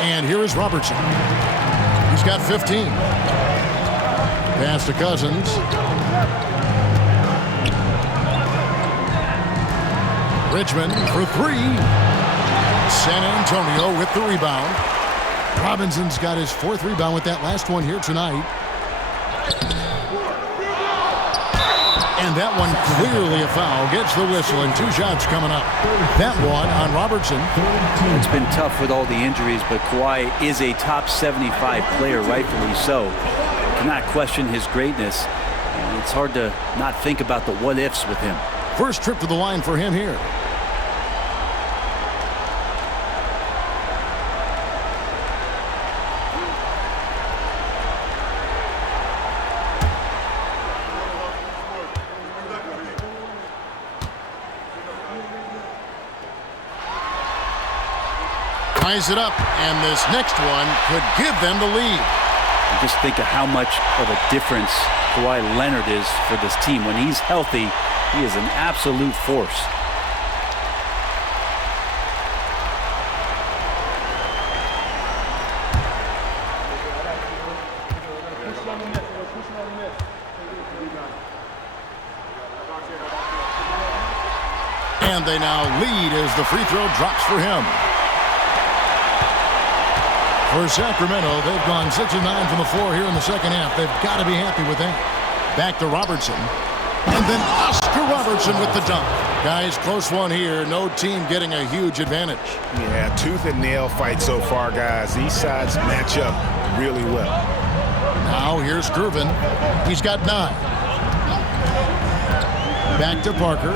And here is Robertson. He's got 15. Pass to Cousins. Richmond for 3. San Antonio with the rebound. Robinson's got his 4th rebound with that last one here tonight. And that one clearly a foul. Gets the whistle and 2 shots coming up. That one on Robertson. It's been tough with all the injuries, but Kawhi is a top 75 player, rightfully so. Cannot question his greatness. And it's hard to not think about the what-ifs with him. First trip to the line for him here. Ties it up, and this next one could give them the lead. Just think of how much of a difference Kawhi Leonard is for this team. When he's healthy, he is an absolute force. And they now lead as the free throw drops for him. For Sacramento, they've gone 6 of 9 from the floor here in the second half. They've got to be happy with that. Back to Robertson. And then Oscar Robertson with the dunk. Guys, close one here. No team getting a huge advantage. Yeah, tooth and nail fight so far, guys. These sides match up really well. Now here's Gervin. He's got 9. Back to Parker.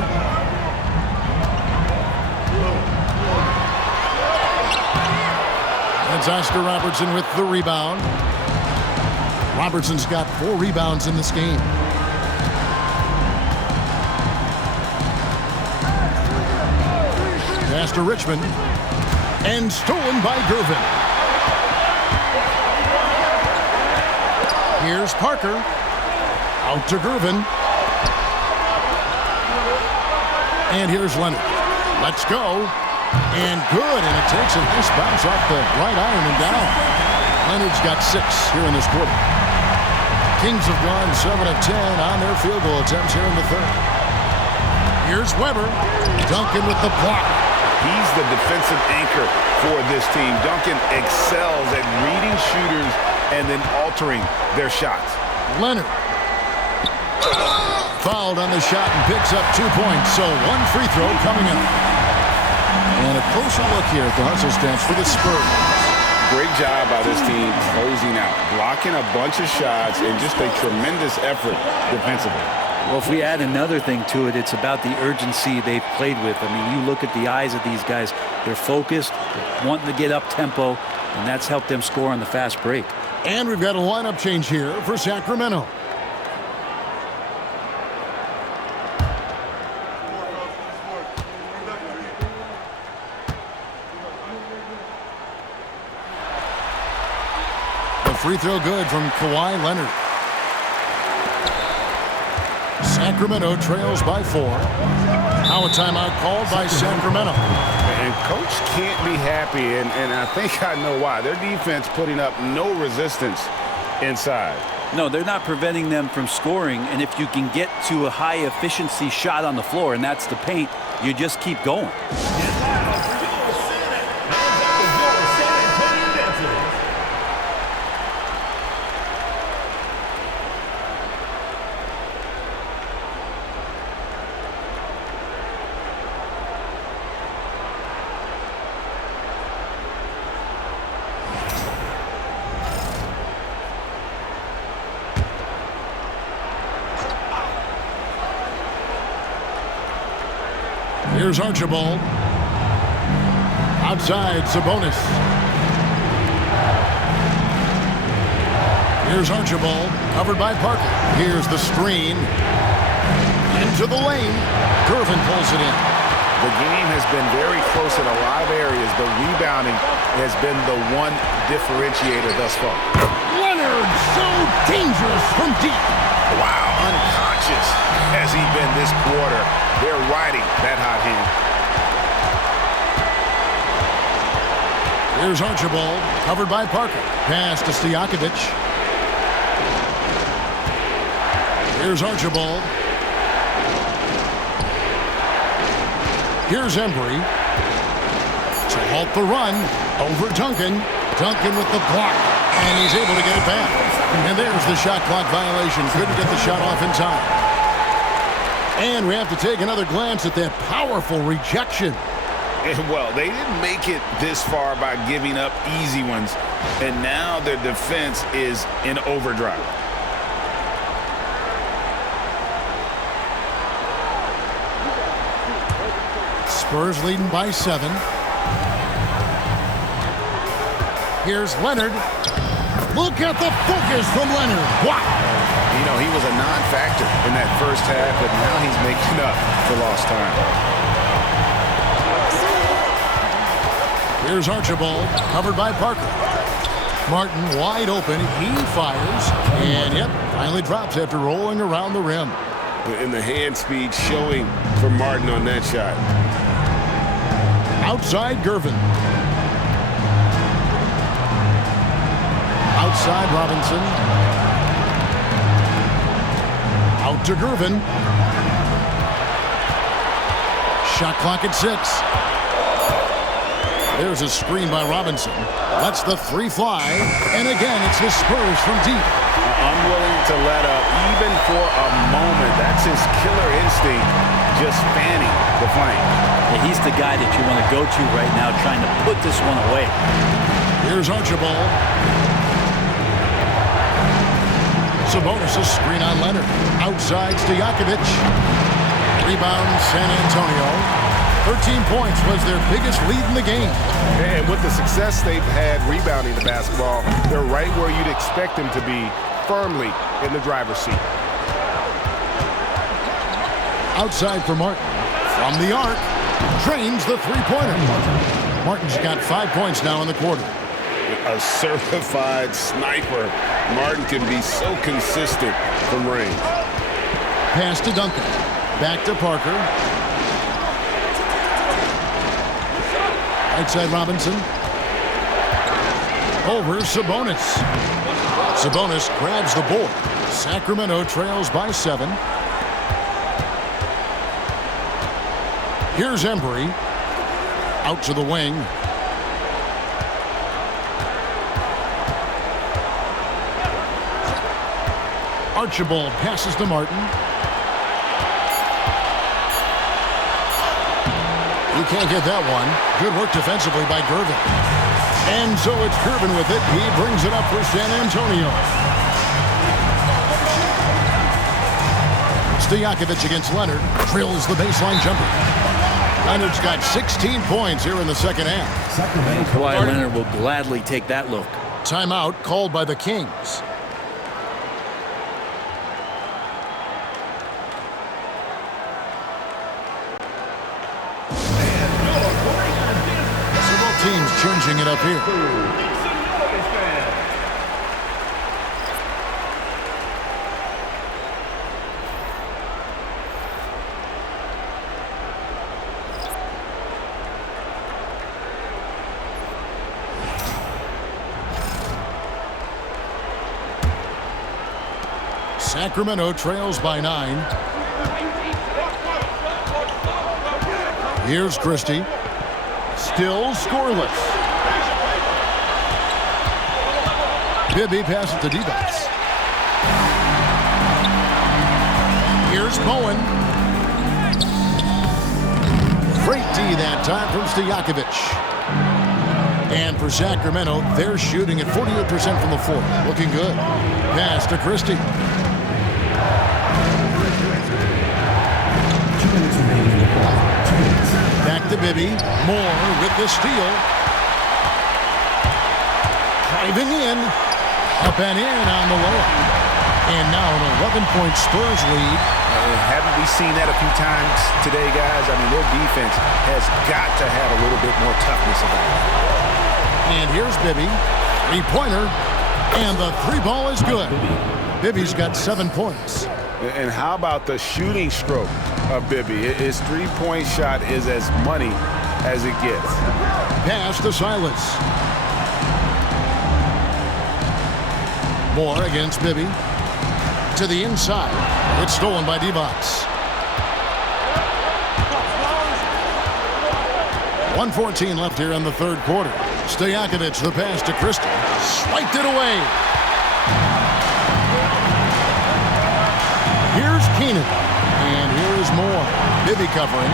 That's Oscar Robertson with the rebound. Robertson's got 4 rebounds in this game. Pass to Richmond. And stolen by Gervin. Here's Parker. Out to Gervin. And here's Leonard. Let's go. And good, and it takes a nice bounce off the right iron and down. Leonard's got 6 here in this quarter. Kings have gone 7 of 10 on their field goal attempts here in the third. Here's Weber. Duncan with the block. He's the defensive anchor for this team. Duncan excels at reading shooters and then altering their shots. Leonard. Fouled on the shot and picks up 2 points, so 1 free throw coming up. And a closer look here at the hustle stats for the Spurs. Great job by this team closing out, blocking a bunch of shots, and just a tremendous effort defensively. Well, if we add another thing to it, it's about the urgency they've played with. I mean, you look at the eyes of these guys. They're focused, they're wanting to get up tempo, and that's helped them score on the fast break. And we've got a lineup change here for Sacramento. Free throw good from Kawhi Leonard. Sacramento trails by 4. Now a timeout called by Sacramento. And coach can't be happy, and I think I know why. Their defense putting up no resistance inside. No, they're not preventing them from scoring, and if you can get to a high-efficiency shot on the floor, and that's the paint, you just keep going. Here's Archibald. Outside, Sabonis. Here's Archibald, covered by Parker. Here's the screen. Into the lane. Gervin pulls it in. The game has been very close in a lot of areas, but rebounding has been the one differentiator thus far. Leonard, so dangerous from deep. Wow, unconscious has he been this quarter. They're riding that hot hand. Here's Archibald, covered by Parker. Pass to Stojakovic. Here's Archibald. Here's Embry. To halt the run, over Duncan. Duncan with the block, and he's able to get it back. And there's the shot clock violation. Couldn't get the shot off in time. And we have to take another glance at that powerful rejection. Well, they didn't make it this far by giving up easy ones, and now their defense is in overdrive. Spurs leading by 7. Here's Leonard. Look at the focus from Leonard. Wow. You know, he was a non-factor in that first half, but now he's making up for lost time. Here's Archibald, covered by Parker. Martin wide open. He fires, and yep, finally drops after rolling around the rim. And the hand speed showing for Martin on that shot. Outside Gervin. Outside Robinson. Out to Gervin. Shot clock at 6. There's a screen by Robinson. Lets the 3 fly. And again, it's the Spurs from deep. Unwilling to let up even for a moment. That's his killer instinct, just fanning the flame. Yeah, he's the guy that you want to go to right now, trying to put this one away. Here's Archibald. Sabonis' screen on Leonard. Outside Stojakovic. Rebound San Antonio. 13 points was their biggest lead in the game. And with the success they've had rebounding the basketball, they're right where you'd expect them to be, firmly in the driver's seat. Outside for Martin. From the arc. Drains the three-pointer. Martin's got 5 points now in the quarter. A certified sniper. Martin can be so consistent from range. Pass to Duncan. Back to Parker. Outside Robinson. Over Sabonis. Sabonis grabs the board. Sacramento trails by 7. Here's Embry. Out to the wing. Archibald passes to Martin. He can't get that one. Good work defensively by Gervin. And so it's Gervin with it. He brings it up for San Antonio. Stojakovic against Leonard. Drills the baseline jumper. Leonard's got 16 points here in the second half. Kawhi Leonard will gladly take that look. Timeout called by the Kings. Teams changing it up here. Sacramento trails by 9. Here's Christie. Still scoreless. Bibby passes to D-backs. Here's Bowen. Great D that time from Stojakovic. And for Sacramento, they're shooting at 48% from the floor. Looking good. Pass to Christie. 2 minutes remaining in the quarter. 2 minutes. Back to Bibby. Moore with the steal. Driving in. Up and in on the layup. And now an 11-point Spurs lead. Haven't we seen that a few times today, guys? I mean, their defense has got to have a little bit more toughness about it. And here's Bibby. Three-pointer. And the three ball is good. Bibby's got 7 points. And how about the shooting stroke of Bibby? His three-point shot is as money as it gets. Pass to Silas. Moore against Bibby. To the inside. It's stolen by D-Box. 1:14 left here in the third quarter. Stojakovic, the pass to Christie. Swiped it away. Here's Keenan. And here's Moore. Bibby covering.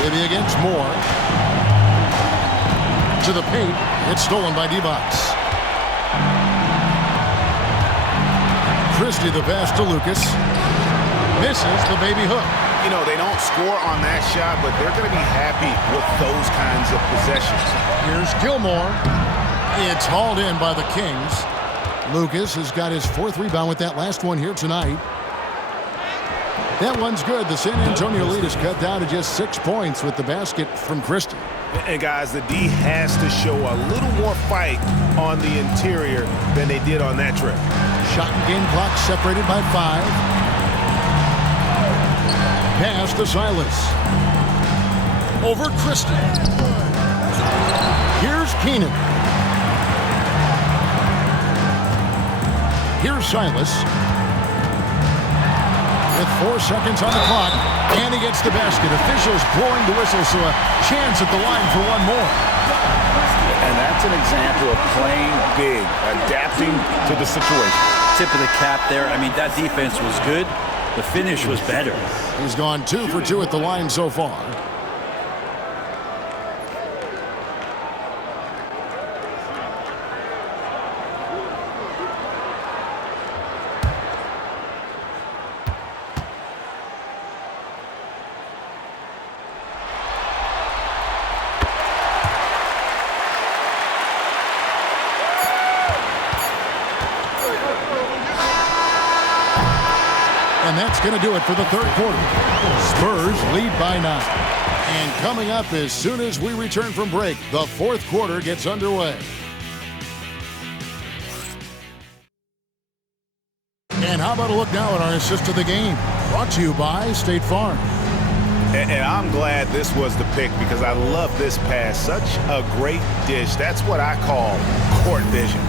Bibby against Moore. To the paint. It's stolen by D-Box. Christie, the pass to Lucas. Misses the baby hook. You know, they don't score on that shot, but they're going to be happy with those kinds of possessions. Here's Gilmore. It's hauled in by the Kings. Lucas has got his 4th rebound with that last one here tonight. That one's good. The San Antonio lead is cut down to just 6 points with the basket from Christie. And guys, the D has to show a little more fight on the interior than they did on that trip. Shot and game clock separated by 5. Pass to Silas. Over Christie. Here's Keenan. Here's Silas. With 4 seconds on the clock. And he gets the basket. Officials blowing the whistle, so a chance at the line for one more. And that's an example of playing big, adapting to the situation. Tip of the cap there. I mean, that defense was good. The finish was better. He's gone 2 for 2 at the line so far. And that's going to do it for the third quarter. Spurs lead by 9. And coming up as soon as we return from break, the fourth quarter gets underway. And how about a look now at our assist of the game? Brought to you by State Farm. And I'm glad this was the pick because I love this pass. Such a great dish. That's what I call court vision.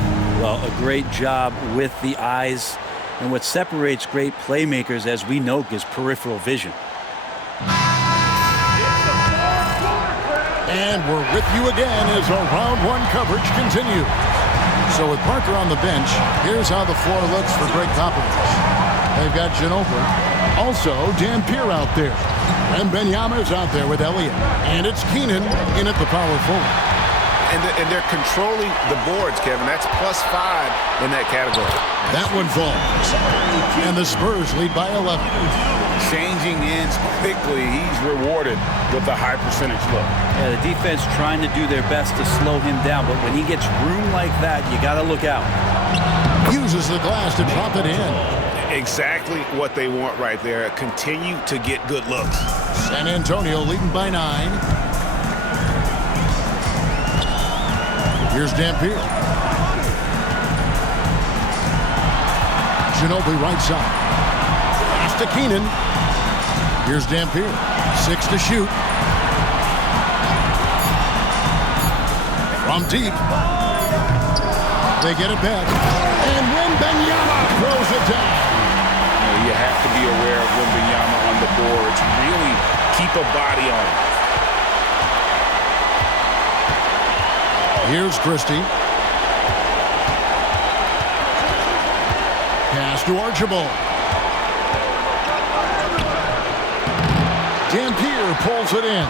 Well, a great job with the eyes. And what separates great playmakers, as we know, is peripheral vision. And we're with you again as our round one coverage continues. So with Parker on the bench, here's how the floor looks for Greg Popovich. They've got Ginobili. Also, Dampier out there. And Benyama's out there with Elliott. And it's Keenan in at the power forward. And they're controlling the boards, Kevin. That's +5 in that category. That one falls. And the Spurs lead by 11. Changing ends quickly. He's rewarded with a high percentage look. Yeah, the defense trying to do their best to slow him down, but when he gets room like that, you got to look out. Uses the glass to drop it in. Exactly what they want right there. Continue to get good looks. San Antonio leading by 9. Here's Dampier. Ginobili right side. Pass to Keenan. Here's Dampier. 6 to shoot. From deep. They get it back. And Wembanyama throws it down. You have to be aware of Wembanyama on the boards. Really keep a body on him. Here's Christie. Pass to Archibald. Dampier pulls it in.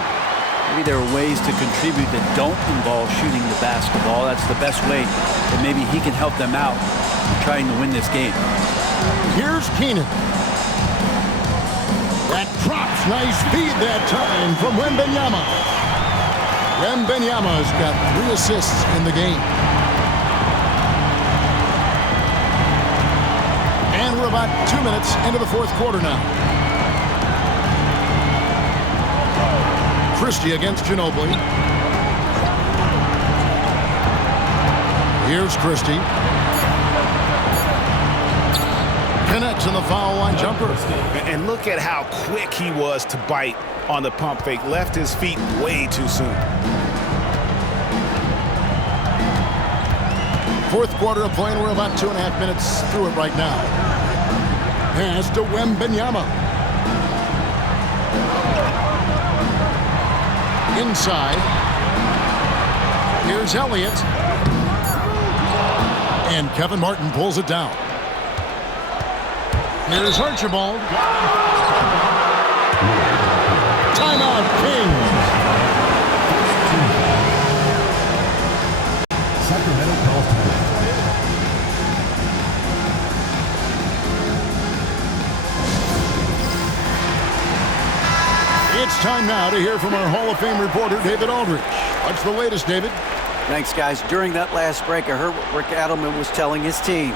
Maybe there are ways to contribute that don't involve shooting the basketball. That's the best way that maybe he can help them out trying to win this game. Here's Keenan. That drops. Nice feed that time from Wembanyama. Wembanyama's got 3 assists in the game. And we're about 2 minutes into the fourth quarter now. Christie against Ginobili. Here's Christie. Connects in the foul line jumper. And look at how quick he was to bite on the pump fake. Left his feet way too soon. Fourth quarter of play, and we're about 2.5 minutes through it right now. Pass to Wembanyama. Inside. Here's Elliott. And Kevin Martin pulls it down. Here's Archibald. Timeout, Kings. Sacramento calls time. It's time now to hear from our Hall of Fame reporter, David Aldridge. What's the latest, David? Thanks, guys. During that last break, I heard what Rick Adelman was telling his team.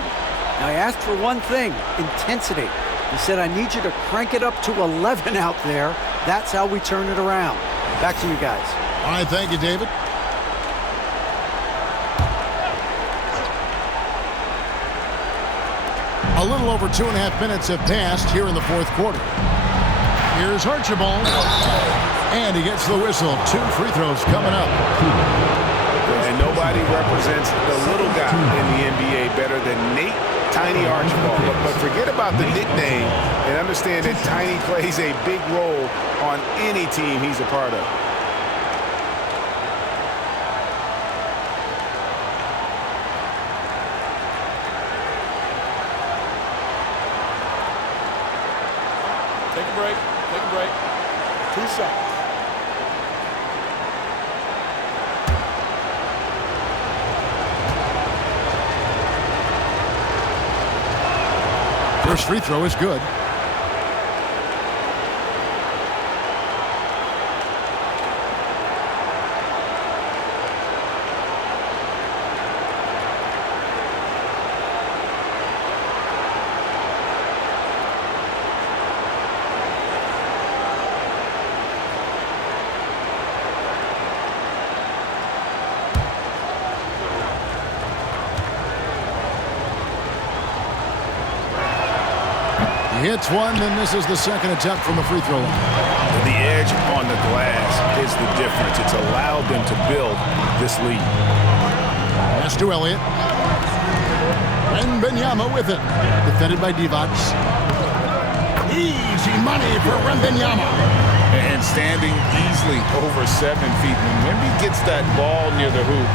Now, I asked for one thing, intensity. He said, I need you to crank it up to 11 out there. That's how we turn it around. Back to you guys. All right, thank you, David. A little over 2.5 minutes have passed here in the fourth quarter. Here's Archibald. And he gets the whistle. 2 free throws coming up. And nobody represents the little guy in the NBA better than Nate Tiny Archibald. But forget about the nickname and understand that Tiny plays a big role on any team he's a part of. Take a break. Take a break. 2 shots. First free throw is good. He hits one, and this is the second attempt from the free throw line. The edge on the glass is the difference. It's allowed them to build this lead. Pass to Elliott. Wembanyama with it. Defended by Divac. Easy money for Wembanyama. And standing easily over 7 feet. When Wemby gets that ball near the hoop,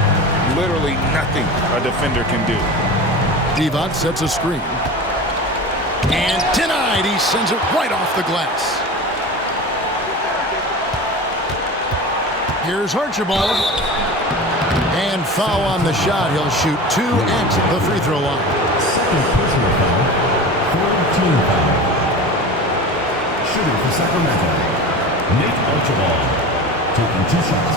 literally nothing a defender can do. Divac sets a screen. And denied. He sends it right off the glass. Here's Archibald. And foul on the shot. He'll shoot 2 at the free throw line. Second personal foul. Third team foul. Shooting for Sacramento. Nate Archibald. Taking 2 shots.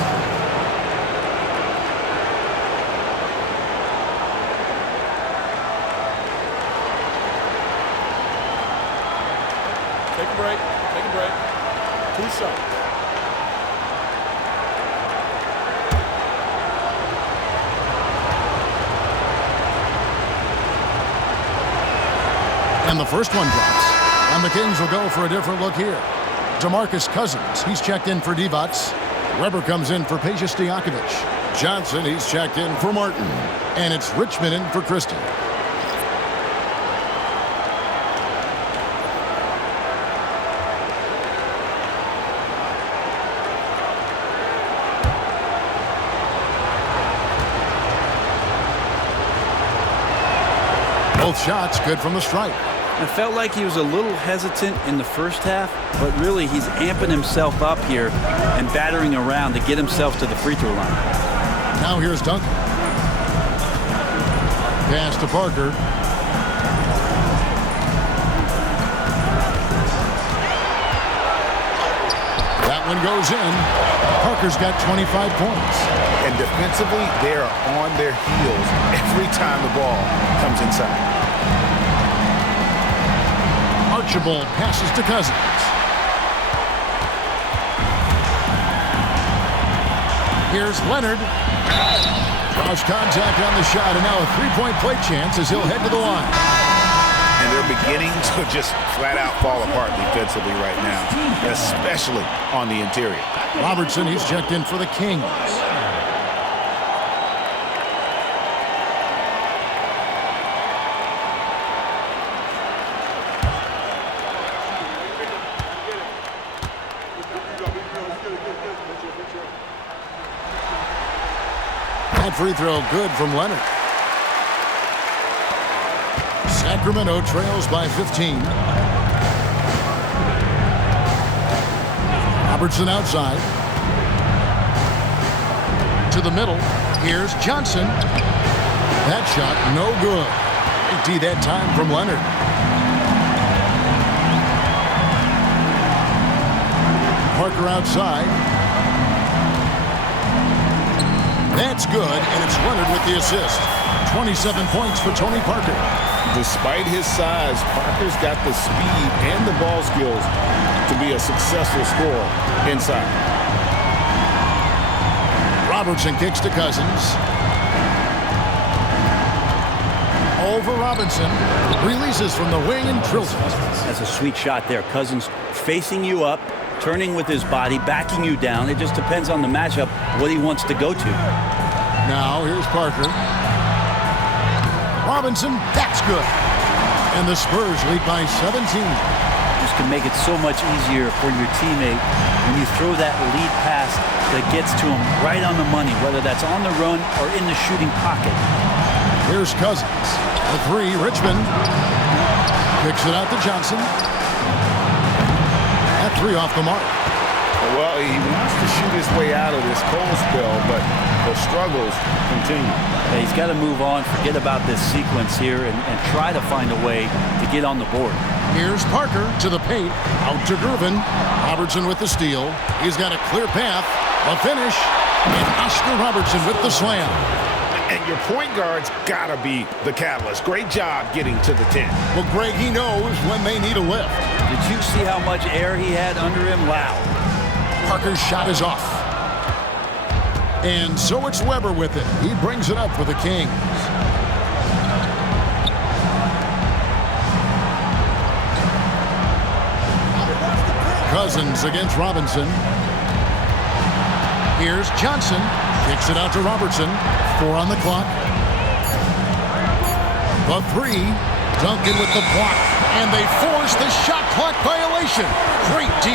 Take a break. Take a break. 2 shots. And the first one drops. And the Kings will go for a different look here. DeMarcus Cousins, he's checked in for Divac. Weber comes in for Peja Stojakovic. Johnson, he's checked in for Martin. And it's Richmond in for Christie. Both shots good from the stripe. It felt like he was a little hesitant in the first half, but really he's amping himself up here and battering around to get himself to the free throw line. Now here's Duncan. Pass to Parker. That one goes in. Parker's got 25 points. And defensively, they are on their heels every time the ball comes inside. Archibald passes to Cousins. Here's Leonard. Cross contact on the shot, and now a three-point play chance as he'll head to the line. And they're beginning to just flat out fall apart defensively right now, especially on the interior. Robertson, he's checked in for the Kings. That free throw good from Leonard. Sacramento trails by 15. Robertson outside. To the middle. Here's Johnson. That shot no good. Big D that time from Leonard. Parker outside. That's good, and it's Leonard with the assist. 27 points for Tony Parker. Despite his size, Parker's got the speed and the ball skills to be a successful scorer inside. Robertson kicks to Cousins. Over Robinson. Releases from the wing and drills it. That's a sweet shot there. Cousins facing you up, turning with his body, backing you down. It just depends on the matchup, what he wants to go to. Now here's Parker. Robinson, that's good. And the Spurs lead by 17. This can make it so much easier for your teammate when you throw that lead pass that gets to him right on the money, whether that's on the run or in the shooting pocket. Here's Cousins. The three, Richmond. Kicks it out to Johnson. That three off the mark. Well, he wants to shoot his way out of this cold spell, but the struggles continue. Yeah, he's got to move on, forget about this sequence here, and try to find a way to get on the board. Here's Parker to the paint. Out to Gervin. Robertson with the steal. He's got a clear path. A finish. And Oscar Robertson with the slam. And your point guard's got to be the catalyst. Great job getting to the 10. Well, Greg, he knows when they need a lift. Did you see how much air he had under him? Wow. Parker's shot is off. And so it's Weber with it. He brings it up for the Kings. Cousins against Robinson. Here's Johnson. Kicks it out to Robertson. 4 on the clock. The three. Duncan with the block. And they force the shot clock violation. Great D.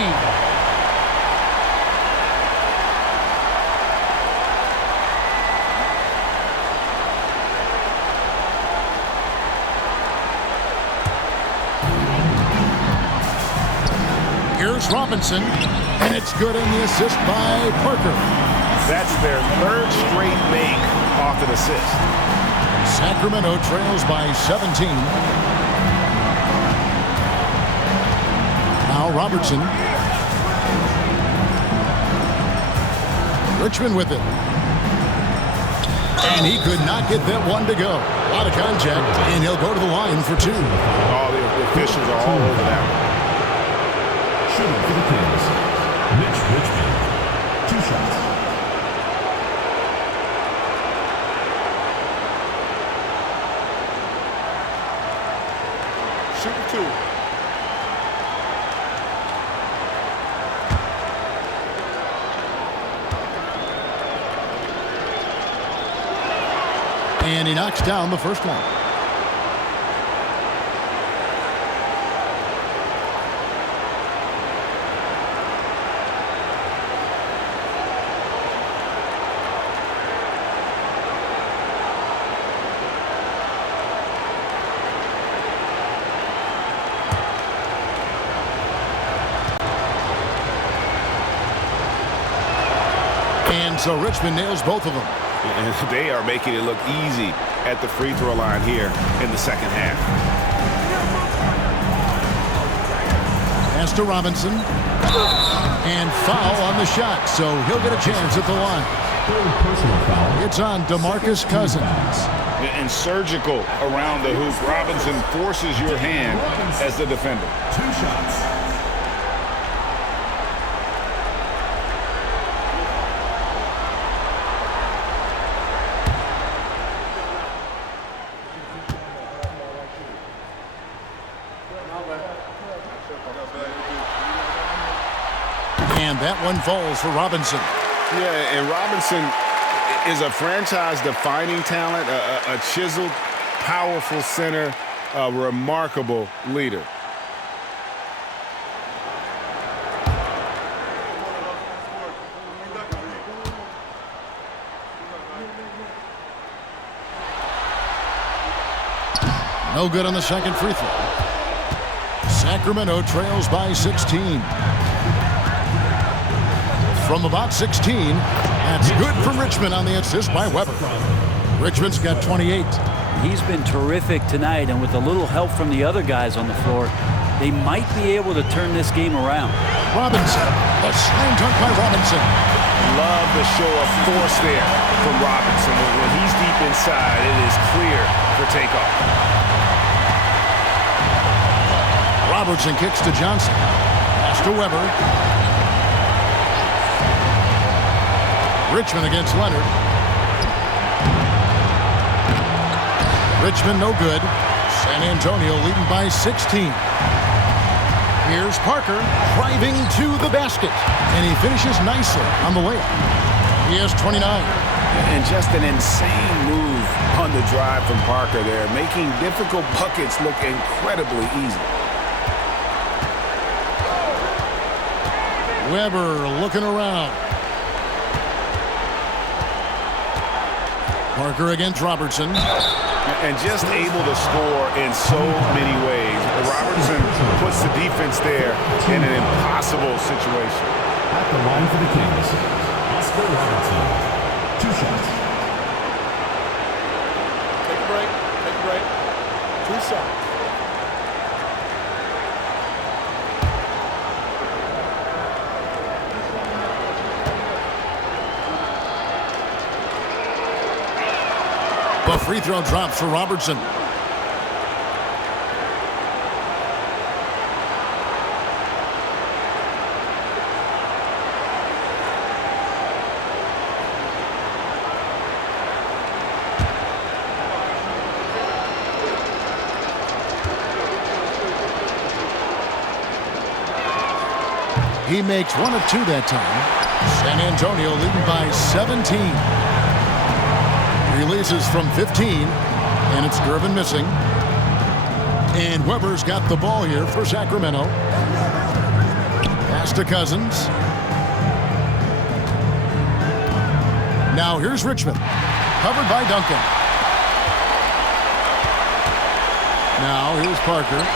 Here's Robinson, and it's good on the assist by Parker. That's their third straight make off an assist. Sacramento trails by 17. Now Robertson. Richmond with it. And he could not get that one to go. A lot of contact, and he'll go to the line for 2. All the officials are all over that one. Shooting for the Kings, Mitch Richmond. 2 shots. Shooting 2. And he knocks down the first one. So Richmond nails both of them. And they are making it look easy at the free throw line here in the second half. Pass to Robinson. And foul on the shot, so he'll get a chance at the line. It's on DeMarcus Cousins. And surgical around the hoop. Robinson forces your hand as the defender. 2 shots. And that one falls for Robinson. Yeah, and Robinson is a franchise-defining talent, a chiseled, powerful center, a remarkable leader. No good on the second free throw. Sacramento trails by 16. From about 16, that's good from Richmond on the assist by Weber. Richmond's got 28. He's been terrific tonight, and with a little help from the other guys on the floor, they might be able to turn this game around. Robinson, the slam dunk by Robinson. Love the show of force there from Robinson. When he's deep inside, it is clear for takeoff. Robertson kicks to Johnson. Pass to Weber. Richmond against Leonard. Richmond no good. San Antonio leading by 16. Here's Parker driving to the basket. And he finishes nicely on the layup. He has 29. And just an insane move on the drive from Parker there, making difficult buckets look incredibly easy. Weber looking around. Parker against Robertson. And just able to score in so many ways. Robertson puts the defense there in an impossible situation. At the line for the Kings, Oscar Robertson. 2 shots. Take a break. Take a break. 2 shots. The free throw drops for Robertson. He makes 1 of 2 that time. San Antonio leading by 17. Releases from 15, and it's Gervin missing. And Weber's got the ball here for Sacramento. Pass to Cousins. Now here's Richmond, covered by Duncan. Now here's Parker.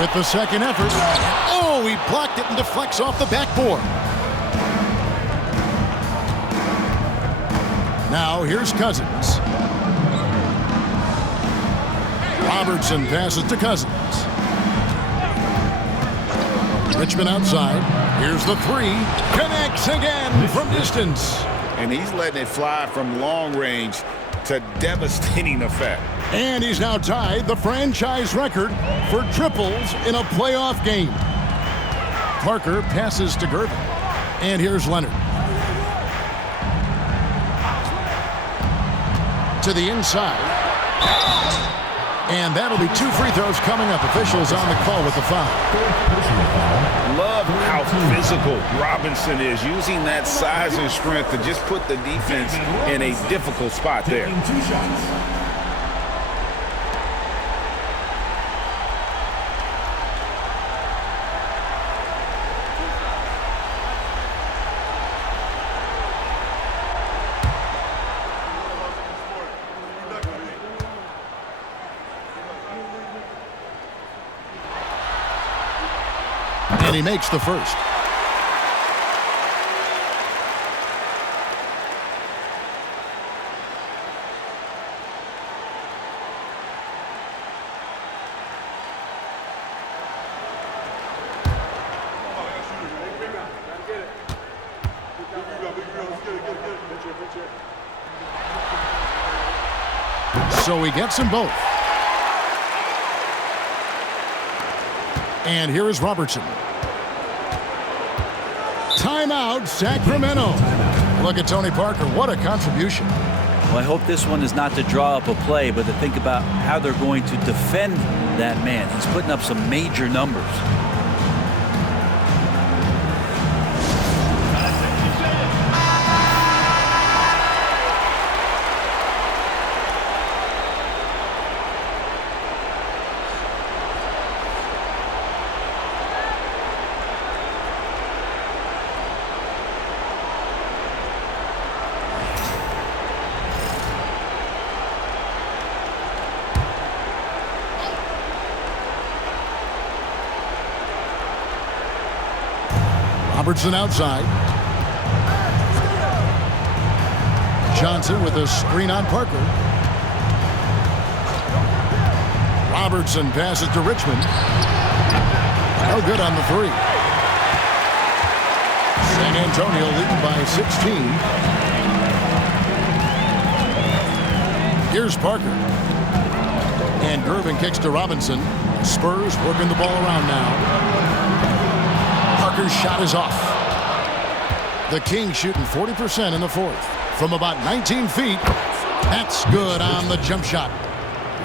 With the second effort. Oh, he blocked it and deflects off the backboard. Now here's Cousins. Robertson passes to Cousins. Richmond outside. Here's the 3. Connects again from distance. And he's letting it fly from long range to devastating effect. And he's now tied the franchise record for triples in a playoff game. Parker passes to Gervin. And here's Leonard. To the inside. And that'll be 2 free throws coming up. Officials on the call with the foul. Love how physical Robinson is, using that size and strength to just put the defense in a difficult spot there. 2 shots. And he makes the first. So he gets them both. And here is Robertson. Timeout, Sacramento. Look at Tony Parker. What a contribution. Well, I hope this one is not to draw up a play, but to think about how they're going to defend that man. He's putting up some major numbers. Robertson outside. Johnson with a screen on Parker. Robertson passes to Richmond. No good on the three. San Antonio leading by 16. Here's Parker. And Gervin kicks to Robinson. Spurs working the ball around now. Parker's shot is off. The Kings shooting 40% in the fourth. From about 19 feet. That's good on the jump shot.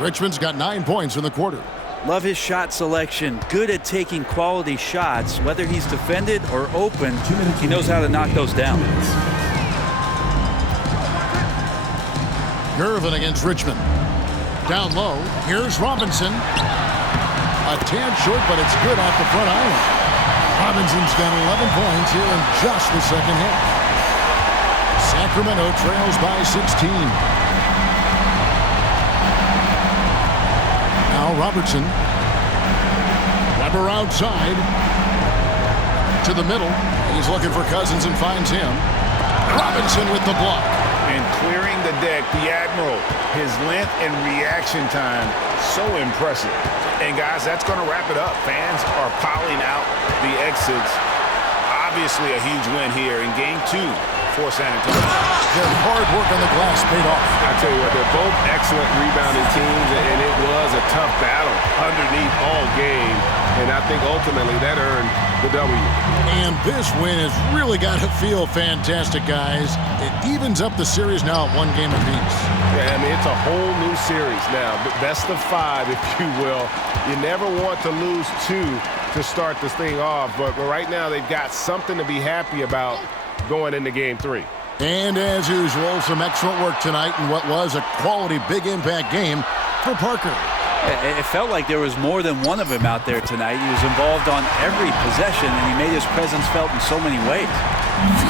Richmond's got 9 points in the quarter. Love his shot selection. Good at taking quality shots. Whether he's defended or open, he knows how to knock those down. Gervin against Richmond. Down low. Here's Robinson. A tad short, but it's good off the front island. Robinson's got 11 points here in just the second half. Sacramento trails by 16. Now Robertson. Weber outside. To the middle. He's looking for Cousins and finds him. Robinson with the block. And clearing the deck, the Admiral. His length and reaction time, so impressive. And guys, that's going to wrap it up. Fans are piling out the exits. Obviously a huge win here in game 2 for San Antonio. Their hard work on the glass paid off. I tell you what, they're both excellent rebounding teams, and it was a tough battle underneath all game. And I think ultimately that earned the W. And this win has really got to feel fantastic, guys. It evens up the series now at 1 game apiece. Yeah, I mean, it's a whole new series now. Best of 5, if you will. You never want to lose 2 to start this thing off, but right now they've got something to be happy about going into game 3. And as usual, some excellent work tonight in what was a quality big impact game for Parker. It felt like there was more than one of him out there tonight. He was involved on every possession, and he made his presence felt in so many ways.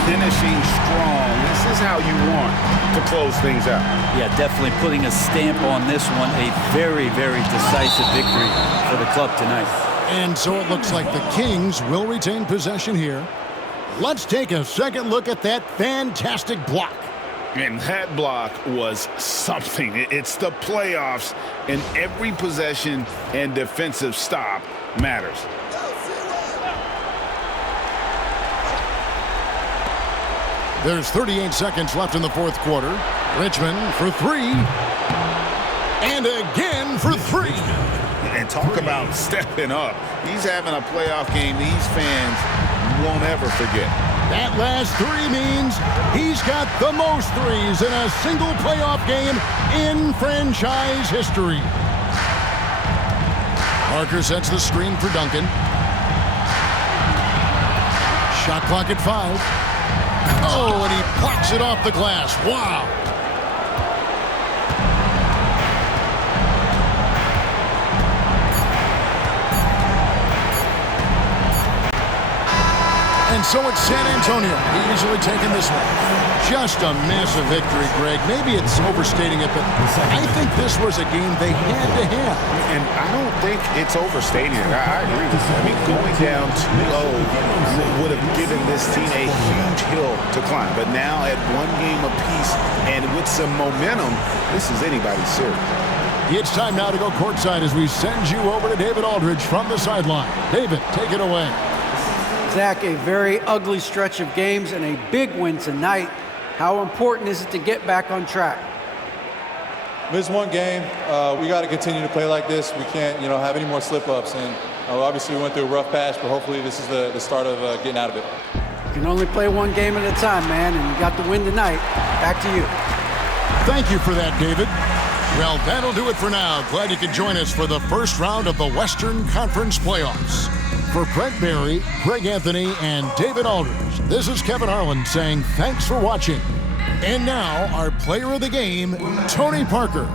Finishing strong. This is how you want to close things out. Yeah, definitely putting a stamp on this one. A very, very decisive victory for the club tonight. And so it looks like the Kings will retain possession here. Let's take a second look at that fantastic block. And that block was something. It's the playoffs, and every possession and defensive stop matters. There's 38 seconds left in the fourth quarter. Richmond for 3. And again for 3. And talk about stepping up. He's having a playoff game these fans won't ever forget. That last 3 means he's got the most threes in a single playoff game in franchise history. Parker sets the screen for Duncan. Shot clock at 5. Oh, and he blocks it off the glass. Wow. And so it's San Antonio easily taking this one. Just a massive victory, Greg. Maybe it's overstating it, but I think this was a game they had to have. And I don't think it's overstating it. I agree with you. I mean, going down 2-0 would have given this team a huge hill to climb. But now at 1 game apiece and with some momentum, this is anybody's series. It's time now to go courtside as we send you over to David Aldridge from the sideline. David, take it away. Zach, a very ugly stretch of games and a big win tonight. How important is it to get back on track? This one game, we got to continue to play like this. We can't, have any more slip-ups. And obviously we went through a rough patch, but hopefully this is the start of getting out of it. You can only play one game at a time, man, and you got the win tonight. Back to you. Thank you for that, David. Well, that'll do it for now. Glad you could join us for the first round of the Western Conference Playoffs. For Brent Barry, Greg Anthony, and David Aldridge, this is Kevin Harlan saying thanks for watching. And now, our player of the game, Tony Parker.